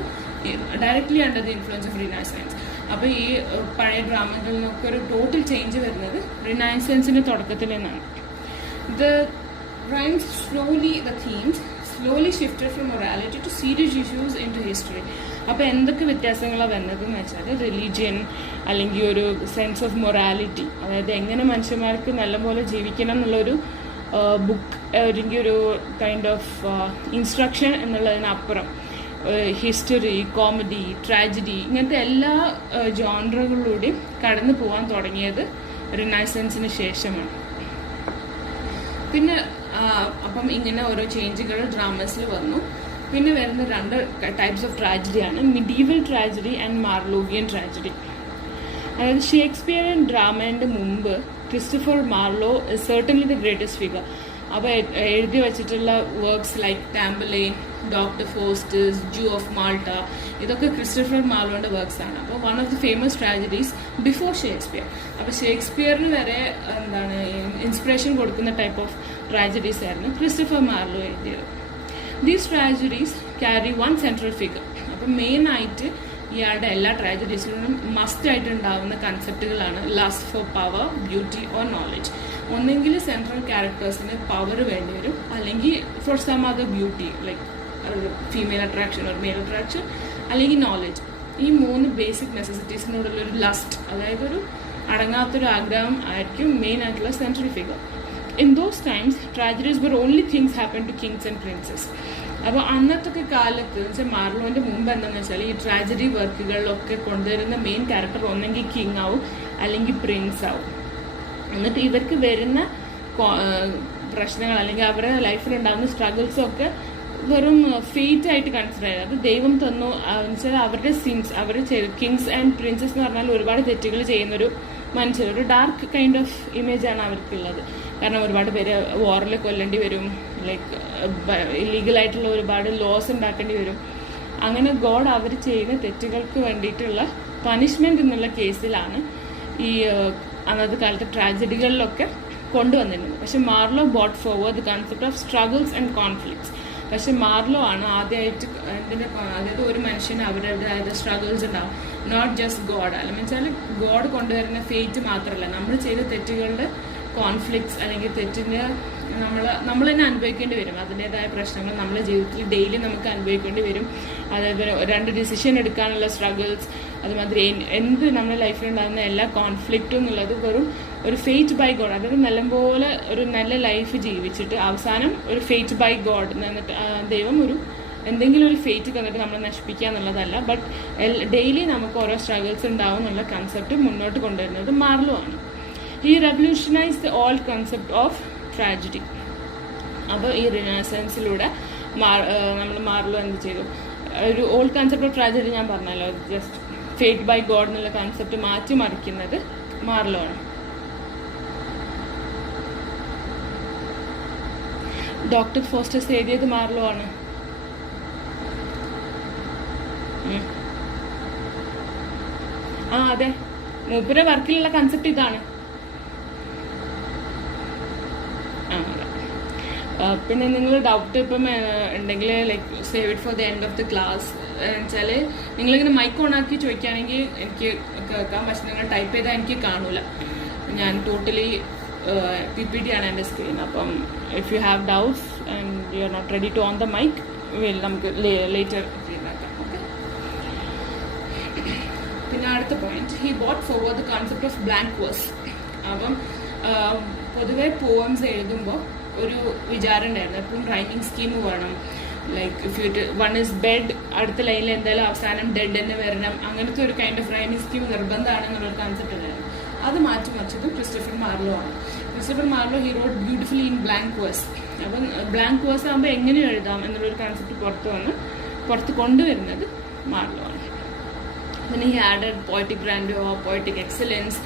directly under the influence of renaissance. അപ്പോൾ ഈ പഴയ ഡ്രാമകളിൽ നിന്നൊക്കെ ഒരു ടോട്ടൽ ചേഞ്ച് വരുന്നത് റിനൈസൻസിന്റെ തുടക്കത്തിൽ നിന്നാണ്. The rhymes slowly the themes slowly shifted from morality to serious issues into history. അപ്പോൾ എന്തൊക്കെ വ്യത്യാസങ്ങളാണ് വന്നതെന്ന് വെച്ചാൽ റിലീജിയൻ അല്ലെങ്കിൽ ഒരു സെൻസ് ഓഫ് മൊറാലിറ്റി, അതായത് എങ്ങനെ മനുഷ്യന്മാർക്ക് നല്ലപോലെ ജീവിക്കണം എന്നുള്ളൊരു ബുക്ക് അല്ലെങ്കിൽ ഒരു കൈൻഡ് ഓഫ് ഇൻസ്ട്രക്ഷൻ എന്നുള്ളതിനപ്പുറം ഹിസ്റ്ററി, കോമഡി, ട്രാജഡി ഇങ്ങനത്തെ എല്ലാ ജോൺറകളിലൂടെയും കടന്നു പോകാൻ തുടങ്ങിയത് റിനൈസൻസിന് ശേഷമാണ്. പിന്നെ അപ്പം ഇങ്ങനെ ഓരോ ചേഞ്ചുകൾ ഡ്രാമസിൽ വന്നു. പിന്നെ വരുന്ന രണ്ട് ടൈപ്സ് ഓഫ് ട്രാജഡിയാണ് medieval tragedy and Marlovian tragedy. അതായത് ഷേക്സ്പിയറിയൻ ഡ്രാമേൻ്റെ മുമ്പ് Christopher Marlowe is certainly the greatest figure. അപ്പോൾ എഴുതി വച്ചിട്ടുള്ള works like Tamburlaine, Doctor Faustus, Jew of Malta, ഇതൊക്കെ ക്രിസ്റ്റഫർ മാർലോൻ്റെ വർക്ക്സ് ആണ്. അപ്പോൾ one of the famous tragedies before Shakespeare. അപ്പോൾ ഷേക്സ്പിയറിന് വരെ എന്താണ് ഇൻസ്പിറേഷൻ കൊടുക്കുന്ന ടൈപ്പ് ഓഫ് ട്രാജഡീസ് ആയിരുന്നു ക്രിസ്റ്റഫർ മാർലോ എഴുതിയത്. These tragedies carry one central figure. അപ്പം മെയിനായിട്ട് ഇയാളുടെ എല്ലാ ട്രാജഡീസിലും മസ്റ്റായിട്ട് ഉണ്ടാകുന്ന കൺസെപ്റ്റുകളാണ് lust for power, beauty or knowledge. ഒന്നെങ്കിൽ സെൻട്രൽ ക്യാരക്ടേഴ്സിന് പവർ വേണ്ടി വരും, അല്ലെങ്കിൽ for some other beauty like female attraction or male attraction, അല്ലെങ്കിൽ നോളജ്. ഈ മൂന്ന് ബേസിക് നെസസിറ്റീസിനോടുള്ളൊരു ലസ്റ്റ്, അതായത് ഒരു അടങ്ങാത്തൊരു ആഗ്രഹം ആയിരിക്കും മെയിൻ ആയിട്ടുള്ള central figure. In those times, tragedies were only things happened to kings and princes. അപ്പോൾ അന്നത്തെ കാലത്ത് വെച്ചാൽ മാർലോൻ്റെ മുമ്പ് എന്താണെന്ന് വെച്ചാൽ ഈ ട്രാജഡി വർക്കുകളിലൊക്കെ കൊണ്ടുവരുന്ന മെയിൻ ക്യാരക്ടർ ഒന്നെങ്കിൽ കിങ് ആവും അല്ലെങ്കിൽ പ്രിൻസ് ആവും. എന്നിട്ട് ഇവർക്ക് വരുന്ന പ്രശ്നങ്ങൾ അല്ലെങ്കിൽ അവരുടെ ലൈഫിലുണ്ടാകുന്ന സ്ട്രഗിൾസൊക്കെ വെറും ഫെയ്റ്റ് ആയിട്ട് കൺസിഡർ ചെയ്യുക. അത് ദൈവം തന്നു വെച്ചാൽ അവരുടെ സിൻസ്, അവർ കിങ്സ് ആൻഡ് പ്രിൻസസ് എന്ന് പറഞ്ഞാൽ ഒരുപാട് തെറ്റുകൾ ചെയ്യുന്നൊരു മനുഷ്യർ, ഒരു ഡാർക്ക് കൈൻഡ് ഓഫ് ഇമേജാണ് അവർക്കുള്ളത്. കാരണം ഒരുപാട് പേര് വാറിൽ കൊല്ലേണ്ടി വരും, ലൈക്ക് ഇല്ലീഗലായിട്ടുള്ള ഒരുപാട് ലോസ് ഉണ്ടാക്കേണ്ടി വരും. അങ്ങനെ ഗോഡ് അവർ ചെയ്യുന്ന തെറ്റുകൾക്ക് വേണ്ടിയിട്ടുള്ള പണിഷ്മെൻറ്റ് എന്നുള്ള കേസിലാണ് ഈ അന്നത്തെ കാലത്തെ ട്രാജഡികളിലൊക്കെ കൊണ്ടുവന്നിരുന്നത്. പക്ഷെ Marlowe brought forward the concept of struggles and conflicts. പക്ഷെ മാർലോ ആണ് ആദ്യമായിട്ട് അതായത് ഒരു മനുഷ്യന് അവരുടേതായ സ്ട്രഗിൾസ് ഉണ്ടാവും, നോട്ട് ജസ്റ്റ് ഗോഡ്. അല്ലെന്ന് വെച്ചാൽ ഗോഡ് കൊണ്ടുവരുന്ന ഫെയ്റ്റ് മാത്രമല്ല, നമ്മൾ ചെയ്ത തെറ്റുകളുടെ കോൺഫ്ലിക്ട്സ് അല്ലെങ്കിൽ തെറ്റിൻ്റെ നമ്മൾ തന്നെ അനുഭവിക്കേണ്ടി വരും. അതിൻ്റെതായ പ്രശ്നങ്ങൾ നമ്മുടെ ജീവിതത്തിൽ ഡെയിലി നമുക്ക് അനുഭവിക്കേണ്ടി വരും. അതേപോലെ 2 ഡിസിഷൻ എടുക്കാനുള്ള സ്ട്രഗിൾസ്, അതുമാതിരി എന്ത് നമ്മുടെ ലൈഫിലുണ്ടാകുന്ന എല്ലാ കോൺഫ്ലിക്റ്റും എന്നുള്ളത് വെറും ഒരു ഫേറ്റ് ബൈ ഗോഡ്, അതായത് നല്ലപോലെ ഒരു നല്ല ലൈഫ് ജീവിച്ചിട്ട് അവസാനം ഒരു ഫേറ്റ് ബൈ ഗോഡ് എന്നിട്ട് ദൈവം എന്തെങ്കിലും ഒരു ഫേറ്റ് തന്നിട്ട് നമ്മൾ നശിപ്പിക്കുക എന്നുള്ളതല്ല. ബട്ട് ഡെയിലി നമുക്ക് ഓരോ സ്ട്രഗിൾസ് ഉണ്ടാവും എന്നുള്ള കൺസെപ്റ്റ് മുന്നോട്ട് കൊണ്ടുവരുന്നത് മാർലോ ആണ്. He revolutionise the all concept of tragedy. അപ്പോൾ ഈ റിനസൻസിലൂടെ നമ്മൾ മാർലോ എന്ത് ചെയ്തു, ഒരു ഓൾഡ് കൺസെപ്റ്റ് ഓഫ് ട്രാജഡി ഞാൻ പറഞ്ഞല്ലോ, ജസ്റ്റ് ഫേറ്റ് ബൈ ഗോഡ് എന്നുള്ള കൺസെപ്റ്റ് മാറ്റിമറിക്കുന്നത് മാർലോ ആണ്. ഡോക്ടർ ഫോസ്റ്റേഴ്സ് എഴുതിയത് മാർലോ ആണ്. അതെ, മൂപ്പരെ വർക്കിലുള്ള കൺസെപ്റ്റ് ഇതാണ്. പിന്നെ നിങ്ങൾ ഡൗട്ട് ഇപ്പം ഉണ്ടെങ്കിൽ like save it for the end of the class. വെച്ചാൽ നിങ്ങളിങ്ങനെ മൈക്ക് ഓൺ ആക്കി ചോദിക്കുകയാണെങ്കിൽ എനിക്ക് കേൾക്കാം, പക്ഷെ നിങ്ങൾ ടൈപ്പ് ചെയ്താൽ എനിക്ക് കാണൂല. ഞാൻ ടോട്ടലി PPT ആണ് എൻ്റെ സ്ക്രീൻ. അപ്പം if you have doubts and you are not ready to on the mic, നമുക്ക് ലേറ്റർ ചെയ്യുന്നേക്കാം. ഓക്കെ. പിന്നെ അടുത്ത point, he brought forward the concept of blank verse. അപ്പം പൊതുവെ പോവംസ് എഴുതുമ്പോൾ ഒരു വിചാരം ഉണ്ടായിരുന്നു, എപ്പോഴും റൈമിങ് സ്കീം വേണം. Like if you one is bed, അടുത്ത ലൈനിൽ എന്തായാലും അവസാനം ഡെഡ് എന്ന് വരണം. അങ്ങനത്തെ ഒരു കൈൻഡ് ഓഫ് റൈമിങ് സ്കീം നിർബന്ധമാണ് എന്നുള്ളൊരു കൺസെപ്റ്റ് ഉണ്ടായിരുന്നു. അത് മാറ്റിമറിച്ചത് ക്രിസ്റ്റഫർ മാർലോ ആണ്. Christopher Marlowe he wrote beautifully in blank verse. അപ്പം ബ്ലാങ്ക് വേഴ്സ് ആകുമ്പോൾ എങ്ങനെ എഴുതാം എന്നുള്ളൊരു കൺസെപ്റ്റ് പുറത്ത് കൊണ്ടുവരുന്നത് മാർലോ ആണ്. പിന്നെ he added poetic grandeur, poetic excellence.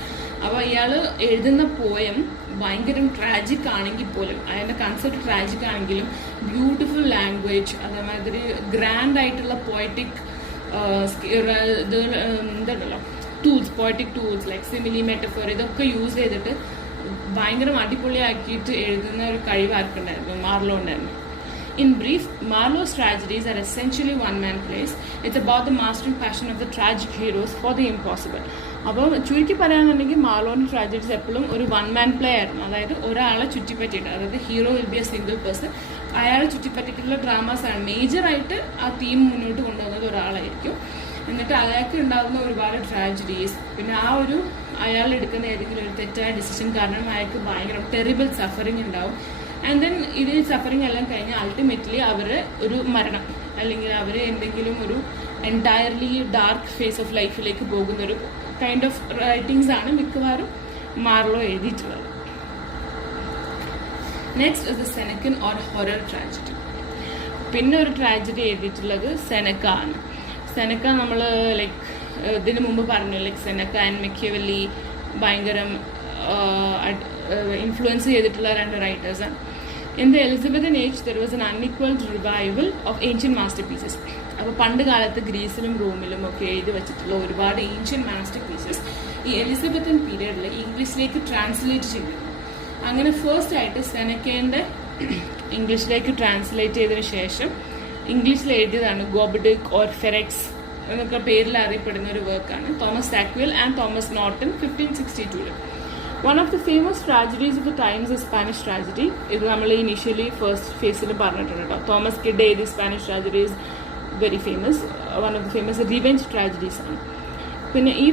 അപ്പോൾ ഇയാൾ എഴുതുന്ന പോയം ഭയങ്കര ട്രാജിക് ആണെങ്കിൽ പോലും, അതിൻ്റെ കൺസെപ്റ്റ് ട്രാജിക് ആണെങ്കിലും ബ്യൂട്ടിഫുൾ ലാംഗ്വേജ്, അതേമാതിരി ഗ്രാൻഡ് ആയിട്ടുള്ള പോയറ്റിക് ഇതുണ്ടല്ലോ tools, poetic tools like simile, metaphor, ഇതൊക്കെ യൂസ് ചെയ്തിട്ട് ഭയങ്കര അടിപൊളിയാക്കിയിട്ട് എഴുതുന്ന ഒരു കഴിവ് ആർക്കുണ്ടായിരുന്നു, മാർലോ ഉണ്ടായിരുന്നു. In brief, Marlowe's tragedies are essentially one-man plays. It's about the mastering passion of the tragic heroes for the impossible. അപ്പോൾ ചുരുക്കി പറയാന്നുണ്ടെങ്കിൽ മാർലോന്റെ ട്രാജഡീസ് എപ്പോഴും ഒരു 1-man പ്ലേ ആയിരുന്നു. അതായത് ഒരാളെ ചുറ്റിപ്പറ്റിയിട്ട്, അതായത് hero will be A single person, അയാളെ ചുറ്റിപ്പറ്റിയിട്ടുള്ള ഡ്രാമാസാണ് മേജറായിട്ട് ആ തീം മുന്നോട്ട് കൊണ്ടുവന്നത് ഒരാളായിരിക്കും. എന്നിട്ട് അയാൾക്ക് ഉണ്ടാകുന്ന ഒരുപാട് ട്രാജഡീസ്, പിന്നെ അയാൾ എടുക്കുന്ന ഏതെങ്കിലും ഒരു തെറ്റായ ഡിസിഷൻ കാരണം അയാൾക്ക് ഭയങ്കര ടെറിബിൾ സഫറിങ് ഉണ്ടാവും. ആൻഡ് ദെൻ ഇത് സഫറിങ് എല്ലാം കഴിഞ്ഞ് അൾട്ടിമേറ്റ്ലി അവർ ഒരു മരണം അല്ലെങ്കിൽ അവർ എന്തെങ്കിലും ഒരു എൻറ്റയർലി ഡാർക്ക് ഫേസ് ഓഫ് ലൈഫിലേക്ക് പോകുന്ന ഒരു കൈൻഡ് ഓഫ് റൈറ്റിംഗ്സ് ആണ് മിക്കവാറും മാർലോ എഴുതിയിട്ടുള്ളത്. Next is the Senecan or horror tragedy. പിന്നെ ഒരു ട്രാജഡി എഴുതിയിട്ടുള്ളത് സെനക്ക ആണ്. സെനക്ക നമ്മൾ ലൈക്ക് ഇതിനു മുമ്പ് പറഞ്ഞു, ലൈക്ക് സെനക്ക ആൻഡ് മെക്കിയവെല്ലി ഭയങ്കര ഇൻഫ്ലുവൻസ് ചെയ്തിട്ടുള്ള 2 റൈറ്റേഴ്സാണ്. In the Elizabethan age, there was an unequaled revival of ancient masterpieces. അപ്പോൾ പണ്ട് കാലത്ത് ഗ്രീസിലും റോമിലും ഒക്കെ എഴുതി വെച്ചിട്ടുള്ള ഒരുപാട് ഏൻഷ്യന്റ് മാസ്റ്റർ പീസസ് ഈ എലിസബത്തൻ പീരിയഡിൽ ഇംഗ്ലീഷിലേക്ക് ട്രാൻസ്ലേറ്റ് ചെയ്തിരുന്നു. അങ്ങനെ ഫസ്റ്റ് ആയിട്ട് സെനക്കേൻ്റെ ഇംഗ്ലീഷിലേക്ക് ട്രാൻസ്ലേറ്റ് ചെയ്തതിനു ശേഷം ഇംഗ്ലീഷിൽ എഴുതിയതാണ് ഗോബഡിക് ഓർ ഫെറക്സ് എന്നൊക്കെ പേരിൽ അറിയപ്പെടുന്ന ഒരു വർക്കാണ് Thomas Sackville and Thomas Norton 1562. One of the famous tragedies of the times is Spanish tragedy. ഇത് നമ്മൾ ഇനീഷ്യലി ഫസ്റ്റ് ഫേസിൽ പറഞ്ഞിട്ടുണ്ട്. തോമസ് കിഡ് എഴുതിയ Spanish tragedy is very famous. One of the famous revenge tragedies ആണ്. പിന്നെ ഈ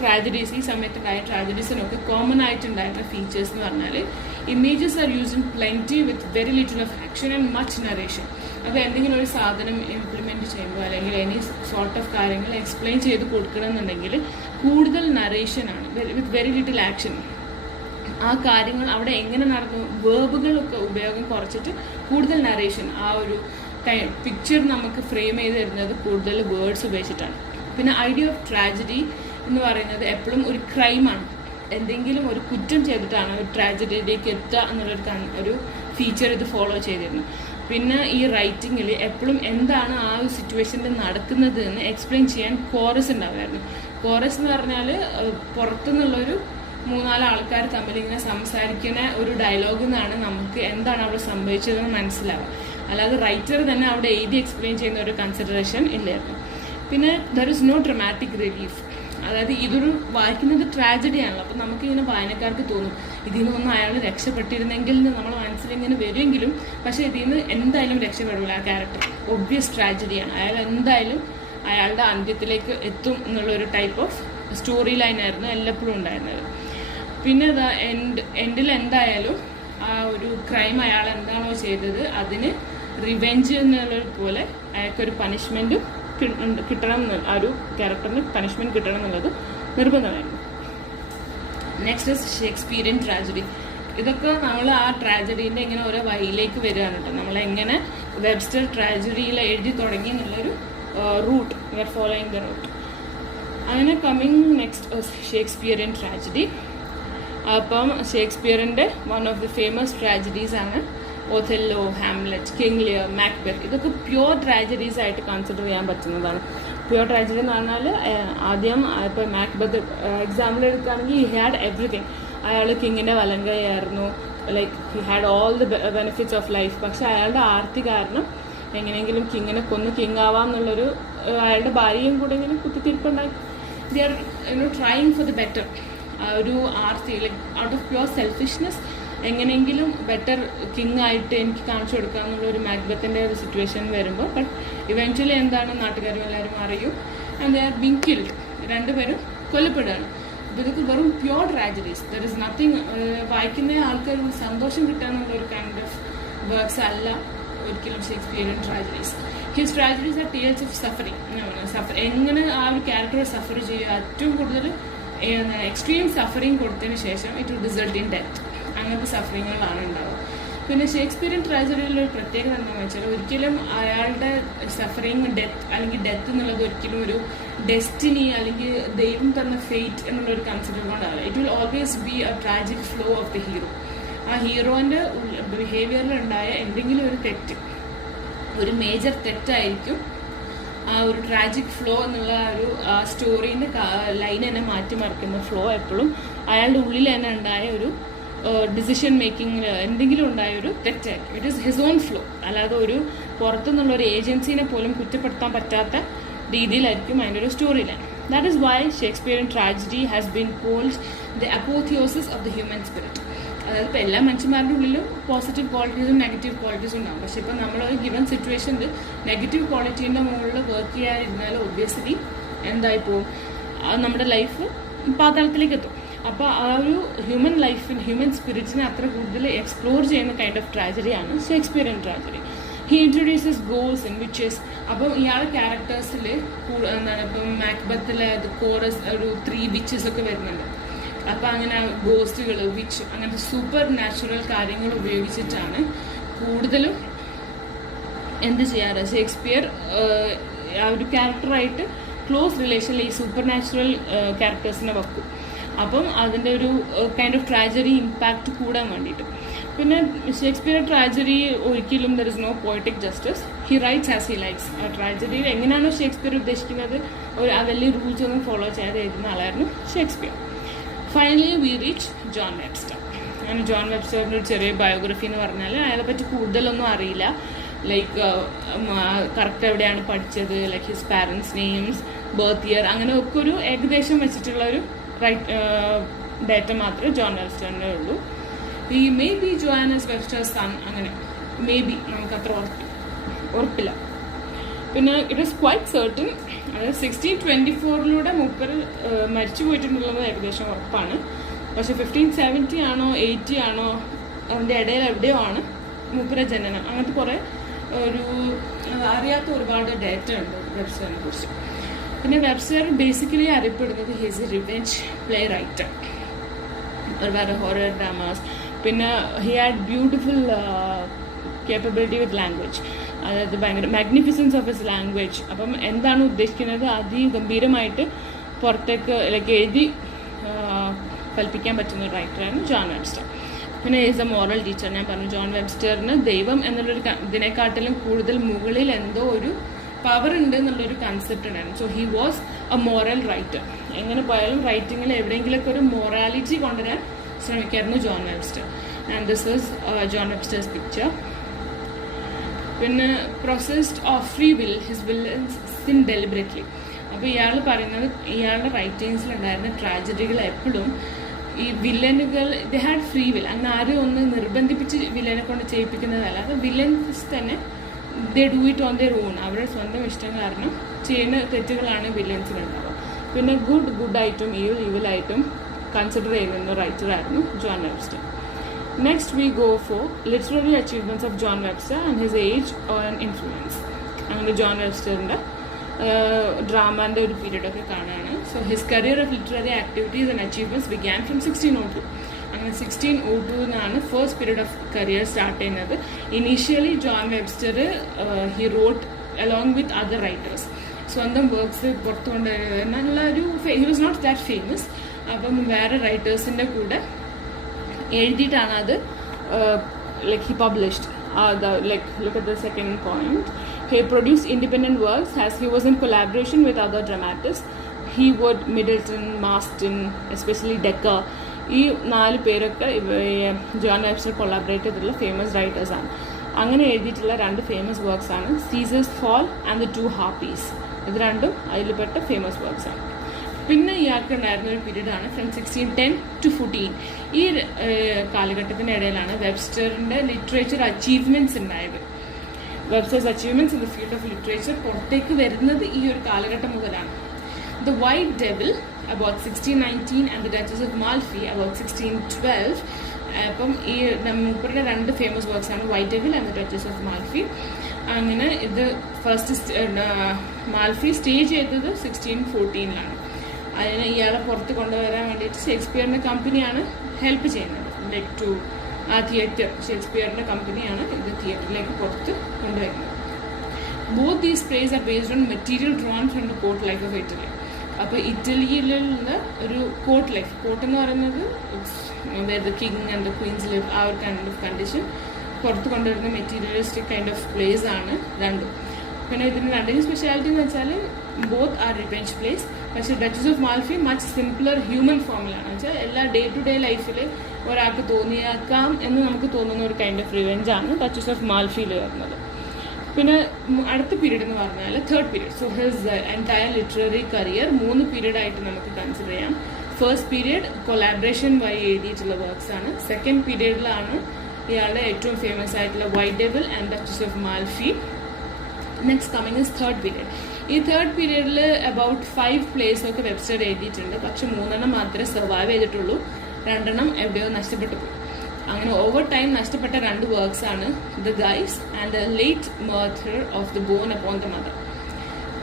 tragedies, ഈ സമയത്തുണ്ടായ ട്രാജഡീസിനൊക്കെ common ആയിട്ടുണ്ടായിരുന്ന features എന്ന് പറഞ്ഞാൽ images are used in plenty with very little of action and much narration. അപ്പോൾ എന്തെങ്കിലും ഒരു സാധനം ഇംപ്ലിമെൻറ്റ് ചെയ്യുമ്പോൾ അല്ലെങ്കിൽ എനി സോർട്ട് ഓഫ് കാര്യങ്ങൾ എക്സ്പ്ലെയിൻ ചെയ്ത് കൊടുക്കണമെന്നുണ്ടെങ്കിൽ കൂടുതൽ നറേഷനാണ് വിത്ത് വെരി ലിറ്റിൽ ആക്ഷൻ. ആ കാര്യങ്ങൾ അവിടെ എങ്ങനെ നടന്നു, വേർബുകളൊക്കെ ഉപയോഗം കുറച്ചിട്ട് കൂടുതൽ നറേഷൻ, ആ ഒരു പിക്ചർ നമുക്ക് ഫ്രെയിം ചെയ്ത് തരുന്നത് കൂടുതൽ വേർഡ്സ് ഉപയോഗിച്ചിട്ടാണ്. പിന്നെ ഐഡിയ ഓഫ് ട്രാജഡി എന്ന് പറയുന്നത് എപ്പോഴും ഒരു ക്രൈമാണ്, എന്തെങ്കിലും ഒരു കുറ്റം ചെയ്തിട്ടാണ് ഒരു ട്രാജഡിയിലേക്ക് എത്തുക എന്നുള്ളൊരു ഫീച്ചർ ഇത് ഫോളോ ചെയ്തിരുന്നു. പിന്നെ ഈ റൈറ്റിങ്ങിൽ എപ്പോഴും എന്താണ് ആ ഒരു സിറ്റുവേഷനിൽ നടക്കുന്നത് എന്ന് എക്സ്പ്ലെയിൻ ചെയ്യാൻ കോറസ് ഉണ്ടാവുമായിരുന്നു. കോറസ് എന്ന് പറഞ്ഞാൽ പുറത്തുനിന്നുള്ളൊരു 3-4 ആൾക്കാർ തമ്മിൽ ഇങ്ങനെ സംസാരിക്കുന്ന ഒരു ഡയലോഗിൽ നിന്നാണ് നമുക്ക് എന്താണ് അവിടെ സംഭവിച്ചതെന്ന് മനസ്സിലാവുക. അല്ലാതെ റൈറ്റർ തന്നെ അവിടെ എഴുതി എക്സ്പ്ലെയിൻ ചെയ്യുന്ന ഒരു കൺസിഡറേഷൻ ഇല്ലായിരുന്നു. പിന്നെ there is no dramatic relief. അതായത് ഇതൊരു വായിക്കുന്നത് ട്രാജഡിയാണല്ലോ, അപ്പം നമുക്കിങ്ങനെ വായനക്കാർക്ക് തോന്നും ഇതിൽ നിന്നൊന്നും അയാൾ രക്ഷപ്പെട്ടിരുന്നെങ്കിൽ എന്ന് നമ്മൾ മനസ്സിലിങ്ങനെ വരുമെങ്കിലും പക്ഷേ ഇതിൽ നിന്ന് എന്തായാലും രക്ഷപ്പെടില്ല ആ ക്യാരക്ടർ. ഒബ്വിയസ് ട്രാജഡിയാണ്. അയാൾ എന്തായാലും അയാളുടെ അന്ത്യത്തിലേക്ക് എത്തും എന്നുള്ളൊരു ടൈപ്പ് ഓഫ് സ്റ്റോറി ലൈനായിരുന്നു എല്ലപ്പോഴും ഉണ്ടായിരുന്നത്. പിന്നെ എൻഡിൽ എന്തായാലും ആ ഒരു ക്രൈം അയാൾ എന്താണോ ചെയ്തത് അതിന് റിവെഞ്ച് എന്നുള്ളത് പോലെ അയാൾക്കൊരു പണിഷ്മെൻറ്റും കിട്ടണം, ആ ഒരു ക്യാരക്ടറിന് പണിഷ്മെൻറ്റ് കിട്ടണം എന്നുള്ളത് നിർബന്ധമായിരുന്നു. Next is Shakespearean tragedy. ഇതൊക്കെ നമ്മൾ ആ ട്രാജഡീൻ്റെ ഇങ്ങനെ ഓരോ വഴിയിലേക്ക് വരികയാണ് കേട്ടോ. നമ്മളെങ്ങനെ വെബ്സ്റ്റർ ട്രാജഡിയിൽ എഴുതി തുടങ്ങി എന്നുള്ളൊരു route, we are following the route. അങ്ങനെ കമ്മിങ് നെക്സ്റ്റ് ഷേക്സ്പിയറിയൻ ട്രാജഡി. അപ്പം ഷേക്സ്പിയറിൻ്റെ one of the famous tragedies ആണ് Othello, Hamlet, King Lear, Macbeth. ഇതൊക്കെ പ്യുവർ ട്രാജഡീസ് ആയിട്ട് കൺസിഡർ ചെയ്യാൻ പറ്റുന്നതാണ്. പ്യുവർ ട്രാജഡി എന്ന് പറഞ്ഞാൽ ആദ്യം ഇപ്പോൾ മാക്ബെത്ത് എക്സാമ്പിൾ എടുക്കുകയാണെങ്കിൽ ഹി ഹാഡ് എവറിത്തിങ്. അയാൾ കിങ്ങിൻ്റെ വലങ്കയായിരുന്നു, like he had all the benefits of life. പക്ഷെ അയാളുടെ ആർത്തി കാരണം എങ്ങനെയെങ്കിലും കിങ്ങിനെ കൊന്ന് കിങ് ആവാം എന്നുള്ളൊരു അയാളുടെ ഭാര്യയും കൂടെ ഇങ്ങനെ കുത്തിത്തിരിപ്പുണ്ടായി. They are trying for the better. ആ ഒരു ആർത്തി, like out of pure selfishness എങ്ങനെയെങ്കിലും ബെറ്റർ കിങ് ആയിട്ട് എനിക്ക് കാണിച്ചു കൊടുക്കുക എന്നുള്ളൊരു മാക്ബെത്തിൻ്റെ ഒരു സിറ്റുവേഷൻ വരുമ്പോൾ, ബട്ട് ഇവൻച്വലി എന്താണ് നാട്ടുകാരും എല്ലാവരും അറിയും and they are being killed. രണ്ടുപേരും കൊല്ലപ്പെടുകയാണ്. അപ്പോൾ ഇതൊക്കെ വെറും pure tragedies. There is nothing. വായിക്കുന്ന ആൾക്കാർക്ക് സന്തോഷം കിട്ടുക എന്നുള്ളൊരു കൈൻഡ് ഓഫ് വർക്ക്സ് അല്ല ഒരിക്കലും Shakespearean tragedies. His tragedies are tales of suffering. എങ്ങനെ ആ ഒരു ക്യാരക്ടർ സഫർ ചെയ്യുക, ഏറ്റവും കൂടുതൽ എക്സ്ട്രീം സഫറിങ് കൊടുത്തതിന് ശേഷം it will result in death. അങ്ങനത്തെ സഫറിങ്ങുകളാണ് ഉണ്ടാവുക. പിന്നെ ഷേക്സ്പിയറിയൻ ട്രാജഡിയിലൊരു പ്രത്യേകത എന്താണെന്ന് വെച്ചാൽ ഒരിക്കലും അയാളുടെ സഫറിങ് അല്ലെങ്കിൽ ഡെത്ത് എന്നുള്ളത് ഒരിക്കലും ഒരു ഡെസ്റ്റിനി അല്ലെങ്കിൽ ദൈവം തന്ന ഫെയ്റ്റ് എന്നുള്ളൊരു കൺസെപ്റ്റ് കൊണ്ടാവില്ല. It will always be a tragic flaw of the hero. ആ ഹീറോൻ്റെ ബിഹേവിയറിൽ ഉണ്ടായ എന്തെങ്കിലും ഒരു തെറ്റ്, ഒരു മേജർ തെറ്റായിരിക്കും ആ ഒരു ട്രാജിക് ഫ്ലോ എന്നുള്ള ഒരു സ്റ്റോറീൻ്റെ ലൈൻ തന്നെ മാറ്റിമറിക്കുന്ന ഫ്ലോ എപ്പോഴും അയാളുടെ ഉള്ളിൽ തന്നെ ഉണ്ടായ ഒരു ഡിസിഷൻ മേക്കിങ്ങിൽ എന്തെങ്കിലും ഉണ്ടായൊരു തെറ്റായിരിക്കും. It is his own flaw. അല്ലാതെ ഒരു പുറത്തുനിന്നുള്ള ഒരു ഏജൻസിനെ പോലും കുറ്റപ്പെടുത്താൻ പറ്റാത്ത രീതിയിലായിരിക്കും അതിൻ്റെ ഒരു story line. That is why Shakespearean tragedy has been called the apotheosis of the human spirit. അതായത് ഇപ്പോൾ എല്ലാ മനുഷ്യന്മാരുടെ ഉള്ളിലും പോസിറ്റീവ് ക്വാളിറ്റീസും നെഗറ്റീവ് ക്വാളിറ്റീസും ഉണ്ടാകും. പക്ഷെ ഇപ്പോൾ നമ്മളൊരു ഗിവൻ സിറ്റുവേഷനിൽ നെഗറ്റീവ് ക്വാളിറ്റീൻ്റെ മുകളിൽ വർക്ക് ചെയ്യാതിരുന്നാൽ ഒബ്വിയസ്ലി എന്തായിപ്പോവും, നമ്മുടെ ലൈഫ് പാതാളത്തിലേക്ക് എത്തും. അപ്പോൾ ആ ഒരു ഹ്യൂമൻ ലൈഫിന്, ഹ്യൂമൻ സ്പിരിറ്റിനെ അത്ര കൂടുതൽ എക്സ്പ്ലോർ ചെയ്യുന്ന കൈൻഡ് ഓഫ് ട്രാജഡിയാണ് ഷേക്സ്പിയറിയൻ ട്രാജഡി. ഹി ഇൻട്രൊഡ്യൂസസ് ഗോൾസ് ഇൻ വിച്ചസ്. അപ്പം ഇയാൾ ക്യാരക്ടേഴ്സിൽ എന്താണ് ഇപ്പം മാക്ബത്തിലെ കോറസ് ഒരു 3 വിച്ചസ് ഒക്കെ വരുന്നുണ്ട്. അപ്പം അങ്ങനെ ഗോസ്റ്റുകൾ, വിച്ച്, അങ്ങനത്തെ സൂപ്പർ നാച്ചുറൽ കാര്യങ്ങൾ ഉപയോഗിച്ചിട്ടാണ് കൂടുതലും എന്ത് ചെയ്യാറ് ഷേക്സ്പിയർ ആ ഒരു ക്യാരക്ടറായിട്ട് ക്ലോസ് റിലേഷനിൽ ഈ സൂപ്പർ നാച്ചുറൽ ക്യാരക്ടേഴ്സിനെ വെക്കും. അപ്പം അതിൻ്റെ ഒരു കൈൻഡ് ഓഫ് ട്രാജഡി ഇമ്പാക്റ്റ് കൂടാൻ വേണ്ടിയിട്ട്. പിന്നെ ഷേക്സ്പിയർ ട്രാജഡി ഒരിക്കലും there is no poetic justice. He writes as he likes. ട്രാജഡിയിൽ എങ്ങനെയാണോ ഷേക്സ്പിയർ ഉദ്ദേശിക്കുന്നത് ആ വലിയ റൂൾസ് ഒന്നും ഫോളോ ചെയ്യാതെ എഴുതുന്ന ആളായിരുന്നു Shakespeare. Finally we reach John Webster. അങ്ങനെ ജോൺ വെബ്സ്റ്ററിൻ്റെ ഒരു ചെറിയ ബയോഗ്രഫി എന്ന് പറഞ്ഞാൽ അയാളെ പറ്റി കൂടുതലൊന്നും അറിയില്ല. ലൈക്ക് കറക്റ്റ് എവിടെയാണ് പഠിച്ചത്, like his parents names, birth year, അങ്ങനെ ഒക്കെ ഒരു ഏകദേശം വെച്ചിട്ടുള്ള ഒരു ഡേറ്റ മാത്രമേ ജോൺ വെബ്സ്റ്ററിൻ്റെ ഉള്ളൂ. ഈ maybe Johannes Webster's son, അങ്ങനെ മേ ബി, നമുക്ക് അത്ര ഉറപ്പില്ല. പിന്നെ ഇറ്റ് ഈസ് ക്വൈറ്റ് സെർട്ടൺ, അതായത് 1624 മൂപ്പർ മരിച്ചു പോയിട്ടുള്ളത് ഏകദേശം ഉറപ്പാണ്. പക്ഷെ 1570 ആണോ 80 ആണോ അതിൻ്റെ ഇടയിൽ എവിടെയോ ആണ് മൂപ്പര ജനനം. അങ്ങനത്തെ കുറേ ഒരു അറിയാത്ത ഒരുപാട് ഡേറ്റ ഉണ്ട് വെബ്സ്റ്ററിനെ കുറിച്ച്. പിന്നെ വെബ്സ്റ്റർ ബേസിക്കലി അറിയപ്പെടുന്നത് he's a revenge play writer, ഒരുപാട് ഹൊറർ ഡ്രാമാസ്. പിന്നെ he had beautiful capability with language, അതായത് ഭയങ്കര മാഗ്നിഫിസൻസ് ഓഫ് ഹിസ് ലാംഗ്വേജ്. അപ്പം എന്താണ് ഉദ്ദേശിക്കുന്നത് അതിഗംഭീരമായിട്ട് പുറത്തേക്ക് ലൈക്ക് എഴുതി കൽപ്പിക്കാൻ പറ്റുന്ന ഒരു റൈറ്ററായിരുന്നു ജോൺ വെബ്സ്റ്റർ. പിന്നെ ഈസ് എ മോറൽ ടീച്ചർ. ഞാൻ പറഞ്ഞു ജോൺ വെബ്സ്റ്ററിന് ദൈവം എന്നുള്ളൊരു ഇതിനെക്കാട്ടിലും കൂടുതൽ മുകളിൽ എന്തോ ഒരു പവർ ഉണ്ട് എന്നുള്ളൊരു കൺസെപ്റ്റ് ഉണ്ടായിരുന്നു. So he was a moral writer. എങ്ങനെ പോയാലും റൈറ്റിങ്ങിൽ എവിടെയെങ്കിലുമൊക്കെ ഒരു മൊറാലിറ്റി കൊണ്ടുവരാൻ ശ്രമിക്കായിരുന്നു John Webster. And this was John Webster's picture. പിന്നെ processed of free will, his will sin deliberately. അപ്പോൾ ഇയാൾ പറയുന്നത് ഇയാളുടെ റൈറ്റിങ്സിലുണ്ടായിരുന്ന ട്രാജഡികൾ എപ്പോഴും ഈ വില്ലനുകൾ ദേ ഹാഡ് ഫ്രീ വിൽ, അങ്ങനെ ആരും ഒന്ന് നിർബന്ധിപ്പിച്ച് വില്ലനെ കൊണ്ട് ചെയ്യിപ്പിക്കുന്നതല്ല. അത് വില്ലൻസ് തന്നെ they do it on their own, അവരുടെ സ്വന്തം ഇഷ്ടം കാരണം ചെയ്യുന്ന തെറ്റുകളാണ് വില്ലൻസിനുണ്ടാവുക. പിന്നെ ഗുഡായിട്ടും ഈവിലായിട്ടും കൺസിഡർ ചെയ്യുന്ന റൈറ്ററായിരുന്നു John Webster. Next we go for literary achievements of John Webster and his age and influence. അങ്ങനെ ജോൺ വെബ്സ്റ്ററിൻ്റെ ഡ്രാമാൻ്റെ ഒരു പീരീഡൊക്കെ കാണുകയാണ്. So his career of literary activities and achievements began from 1602. അങ്ങനെ 1602 first period of career start ചെയ്യുന്നത്. Initially John Webster he wrote along with other writers, സ്വന്തം works പുറത്തു കൊണ്ടുവരുന്നത് നല്ലൊരു he was not that famous. അപ്പം വേറെ റൈറ്റേഴ്സിൻ്റെ കൂടെ എഴുതിയിട്ടാണ് അത് like he published. Like look at the second point. He produced independent works as he was in collaboration with other dramatists. Heywood, Middleton, Marston, especially Dekker. ഈ 4 പേരൊക്കെ John Webster collaborate ചെയ്തിട്ടുള്ള famous റൈറ്റേഴ്സാണ്. അങ്ങനെ എഴുതിയിട്ടുള്ള 2 ഫേമസ് വർക്ക്സ് ആണ് Caesar's fall and the 2 ഹാർപ്പീസ്. ഇത് രണ്ടും അതിൽപ്പെട്ട famous works ആണ്. പിന്നെ ഇയാൾക്ക് ഉണ്ടായിരുന്ന ഒരു പീരീഡാണ് ഫ്രം 1610 to 14. ഈ കാലഘട്ടത്തിൻ്റെ ഇടയിലാണ് വെബ്സ്റ്ററിൻ്റെ ലിറ്ററേച്ചർ അച്ചീവ്മെൻറ്റ്സ് ഉണ്ടായത്. Webster's achievements in the field of literature പുറത്തേക്ക് വരുന്നത് ഈ ഒരു കാലഘട്ടം മുതലാണ്. The white devil about 1619 and the Duchess of Malfi about 1612. അപ്പം ഈ മൂപ്പരുടെ 2 ഫേമസ് വർക്ക്സ് ആണ് white Devil and the Duchess of മാൽഫി. അങ്ങനെ ഇത് ഫസ്റ്റ് മാൽഫി സ്റ്റേജ് ചെയ്തത് 1614 അതിന് ഇയാളെ പുറത്ത് കൊണ്ടുവരാൻ വേണ്ടിയിട്ട് ഷേക്സ്പിയറിൻ്റെ കമ്പനിയാണ് ഹെൽപ്പ് ചെയ്യുന്നത്. ലൈക്ക് ടു ആ തിയേറ്റർ ഷേക്സ്പിയറിൻ്റെ കമ്പനിയാണ് ഇത് തിയേറ്ററിലേക്ക് പുറത്ത് കൊണ്ടുവരുന്നത്. Both these plays are based on material drawn from the court life of Italy. അപ്പോൾ ഇറ്റലിയിലുള്ള ഒരു കോർട്ട് ലൈഫ്, കോർട്ട് എന്ന് പറയുന്നത് where the king and the queens live, ആ ഒരു കൈൻഡ് ഓഫ് കണ്ടീഷൻ പുറത്ത് കൊണ്ടുവരുന്ന മെറ്റീരിയലിസ്റ്റിക് കൈൻഡ് ഓഫ് പ്ലേസ് ആണ് രണ്ടും. പിന്നെ ഇതിന് രണ്ടിനും സ്പെഷ്യാലിറ്റി എന്ന് വെച്ചാൽ ബോത്ത് ആർ റിവെഞ്ച് പ്ലേസ്. പക്ഷേ duchess of മാൽഫി much simpler human ഫോമിലാണ്. വെച്ചാൽ എല്ലാ ഡേ ടു ഡേ ലൈഫിൽ ഒരാൾക്ക് തോന്നിയേക്കാം എന്ന് നമുക്ക് തോന്നുന്ന ഒരു കൈൻഡ് ഓഫ് റിവെഞ്ചാണ് ഡച്ചസ് ഓഫ് മാൽഫിയിൽ വരുന്നത്. പിന്നെ അടുത്ത പീരീഡ് എന്ന് പറഞ്ഞാൽ third period. So his entire literary career 3 പീരീഡായിട്ട് നമുക്ക് കൺസിഡർ ചെയ്യാം. ഫസ്റ്റ് പീരീഡ് കൊളാബറേഷൻ വഴി എഴുതിയിട്ടുള്ള വർക്ക്സ് ആണ്. സെക്കൻഡ് പീരീഡിലാണ് ഇയാളുടെ ഏറ്റവും ഫേമസ് ആയിട്ടുള്ള white Devil and duchess of മാൽഫി. Next coming is third period. ഈ തേർഡ് പീരീഡിൽ അബൌട്ട് 5 പ്ലേസൊക്കെ വെബ്സ്റ്റർ എഴുതിയിട്ടുണ്ട്. പക്ഷെ 3 മാത്രമേ സർവൈവ് ചെയ്തിട്ടുള്ളൂ, 2 എവിടെയോ നഷ്ടപ്പെട്ടു പോകും. അങ്ങനെ ഓവർ ടൈം നഷ്ടപ്പെട്ട 2 വർക്ക്സ് ആണ് the Guise and the late murder of the bone upon the mother.